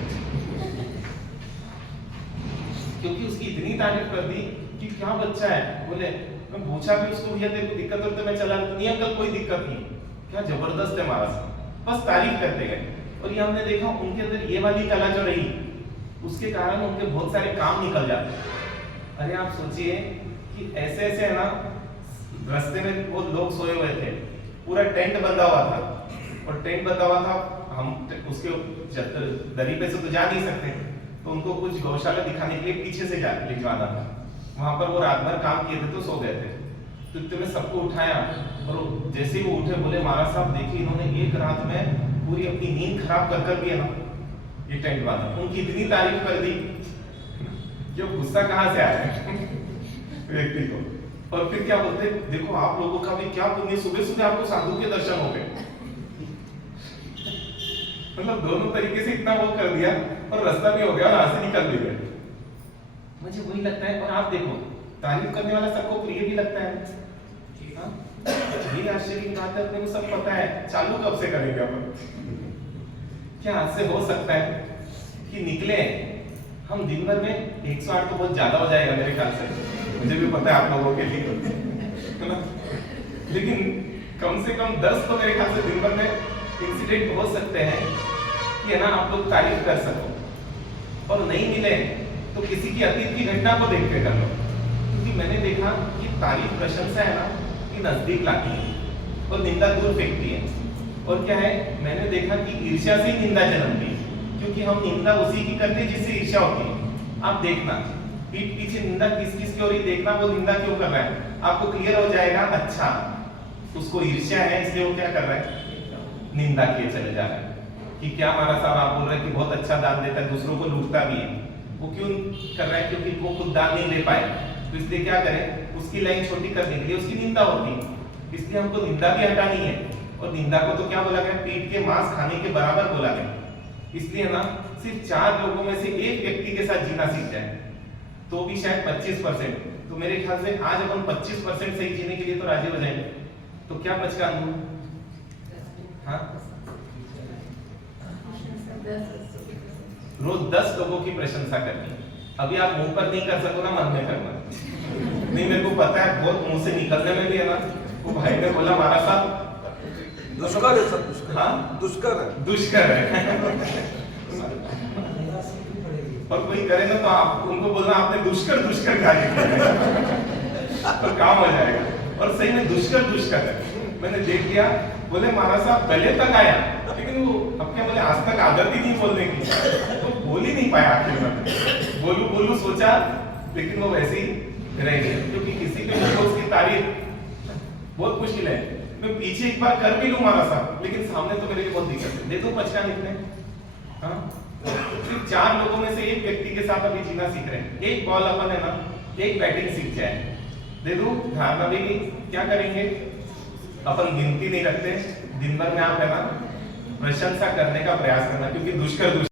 क्योंकि उसकी इतनी तारीफ कर दी कि क्या बच्चा है, बोले मैं पूछा भी उसको, भैया तेरे को दिक्कत हो तो मैं चला रहा था, नहीं अंकल कोई दिक्कत नहीं, क्या जबरदस्त है महाराज, बस तारीफ करते गए। और ये हमने देखा उनके अंदर ये वाली कला जो रही, उसके कारण उनके बहुत सारे काम निकल जाते। अरे आप सोचिए कि ऐसे ऐसे है ना, रास्ते में वो लोग सोए हुए थे, पूरा टेंट बंधा हुआ था, और टेंट बंधा हुआ था, हम उसके दरी पे से तो जा नहीं सकते, तो उनको कुछ गौशाला दिखाने के लिए पीछे से ले जाना था। वहां पर वो रात भर काम किए थे तो सो गए थे। तो इतने सबको उठाया, और जैसे ही वो उठे बोले महाराज साहब देखिए इन्होंने एक रात में पूरी अपनी नींद खराब कर दी है ना ये टेंट वाला। उनकी इतनी तारीफ कर दी कि वो गुस्सा कहाँ से आ रहा है व्यक्ति को। और फिर क्या बोलते, देखो आप लोगों का भी क्या पुण्य, सुबह सुबह आपको साधु के दर्शन हो गए। मतलब दोनों तरीके से इतना वो कर दिया, और रास्ता भी हो गया और यहाँ से निकल भी गए। मुझे वही लगता है। और आप देखो तारीफ करने वाला सबको प्रिय भी लगता है। ये आश्चर्य की बात है, अपने को सब पता है, चालू कब से करेंगे अपन? क्या आज से हो सकता है कि निकले हम दिन भर में 108 तो बहुत ज्यादा हो जाएगा मेरे ख्याल से, मुझे भी पता है आप लोगों के लिए, है ना? लेकिन कम से कम 10 तो मेरे ख्याल से दिन भर में इंसिडेंट हो सकते हैं कि है ना आप लोग तारीफ कर सको। और नहीं मिले तो किसी की अतीत की घटना को देख के कर लो, क्योंकि मैंने देखा कि तारीफ प्रशंसा है ना कि नजदीक लाती है और निंदा दूर फेंकती है। और क्या है, मैंने देखा कि ईर्ष्या से ही निंदा जन्मती है, क्योंकि हम निंदा उसी की करते हैं जिससे ईर्ष्या होती है। आप देखना पीठ पीछे निंदा किस किस की हो रही, देखना वो निंदा क्यों कर रहा है, आपको क्लियर हो जाएगा। अच्छा उसको ईर्ष्या है इसलिए वो क्या कर रहा है, निंदा किए चले जा रहा है। कि क्या महाराज साहब आप बोल रहे हैं कि बहुत अच्छा दान देता है, दूसरों को लूटता भी है, वो क्यों कर रहा है, क्योंकि वो खुद दान नहीं दे पाए, तो इसलिए क्या करें, उसकी लाइन छोटी करने के लिए उसकी निंदा होती है। इसलिए हमको निंदा भी हटानी है। और निंदा को तो क्या बोला गया, पीठ के मांस खाने के बराबर बोला गया। इसलिए ना सिर्फ 4 लोगों में से एक व्यक्ति के साथ जीना सीख जाए तो भी शायद 25%, तो मेरे ख्याल से आज अपन 25% सही जीने के लिए तो राजी हो जाएंगे। तो क्या बच का अनुभव, हाँ रोज 10 लोगों की प्रशंसा करनी। अभी आप मुंह पर नहीं कर सको ना, मन में करना। नहीं मेरे को पता है बहुत मुंह से निकलने में भी है ना, वो भाई ने बोला महाराज साहब दुष्कर है, सब दुष्कर। हाँ दुष्कर है, दुष्कर है। और कोई करे ना तो आप उनको बोलना आपने दुष्कर दुष्कर कार्य किया तो काम हो जाएगा। और सही में दुष्कर है। मैंने देख लिया, बोले महाराज साहब गले तक आया, लेकिन वो अब क्या बोले आज तक आदत ही नहीं बोलने की, तो बोल ही नहीं पाया आखिर में। बोलू सोचा, लेकिन वो वैसे ही रह गया, क्योंकि किसी के लिए उसकी तारीफ बहुत मुश्किल है। मैं पीछे एक बार कर भी लूं महाराज साहब, लेकिन सामने तो मेरे लिए बहुत दिक्कत है। दे दो बचका निकले। हाँ सिर्फ 4 लोगों में से एक व्यक्ति के साथ अभी जीना सीख रहे हैं। एक बॉल अपन है ना, एक बैटिंग सीख जाए, दे दो धारणा भी क्या करेंगे, अपन गिनती नहीं रखते, दिन भर में आप है ना प्रशंसा करने का प्रयास करना, क्योंकि दुष्कर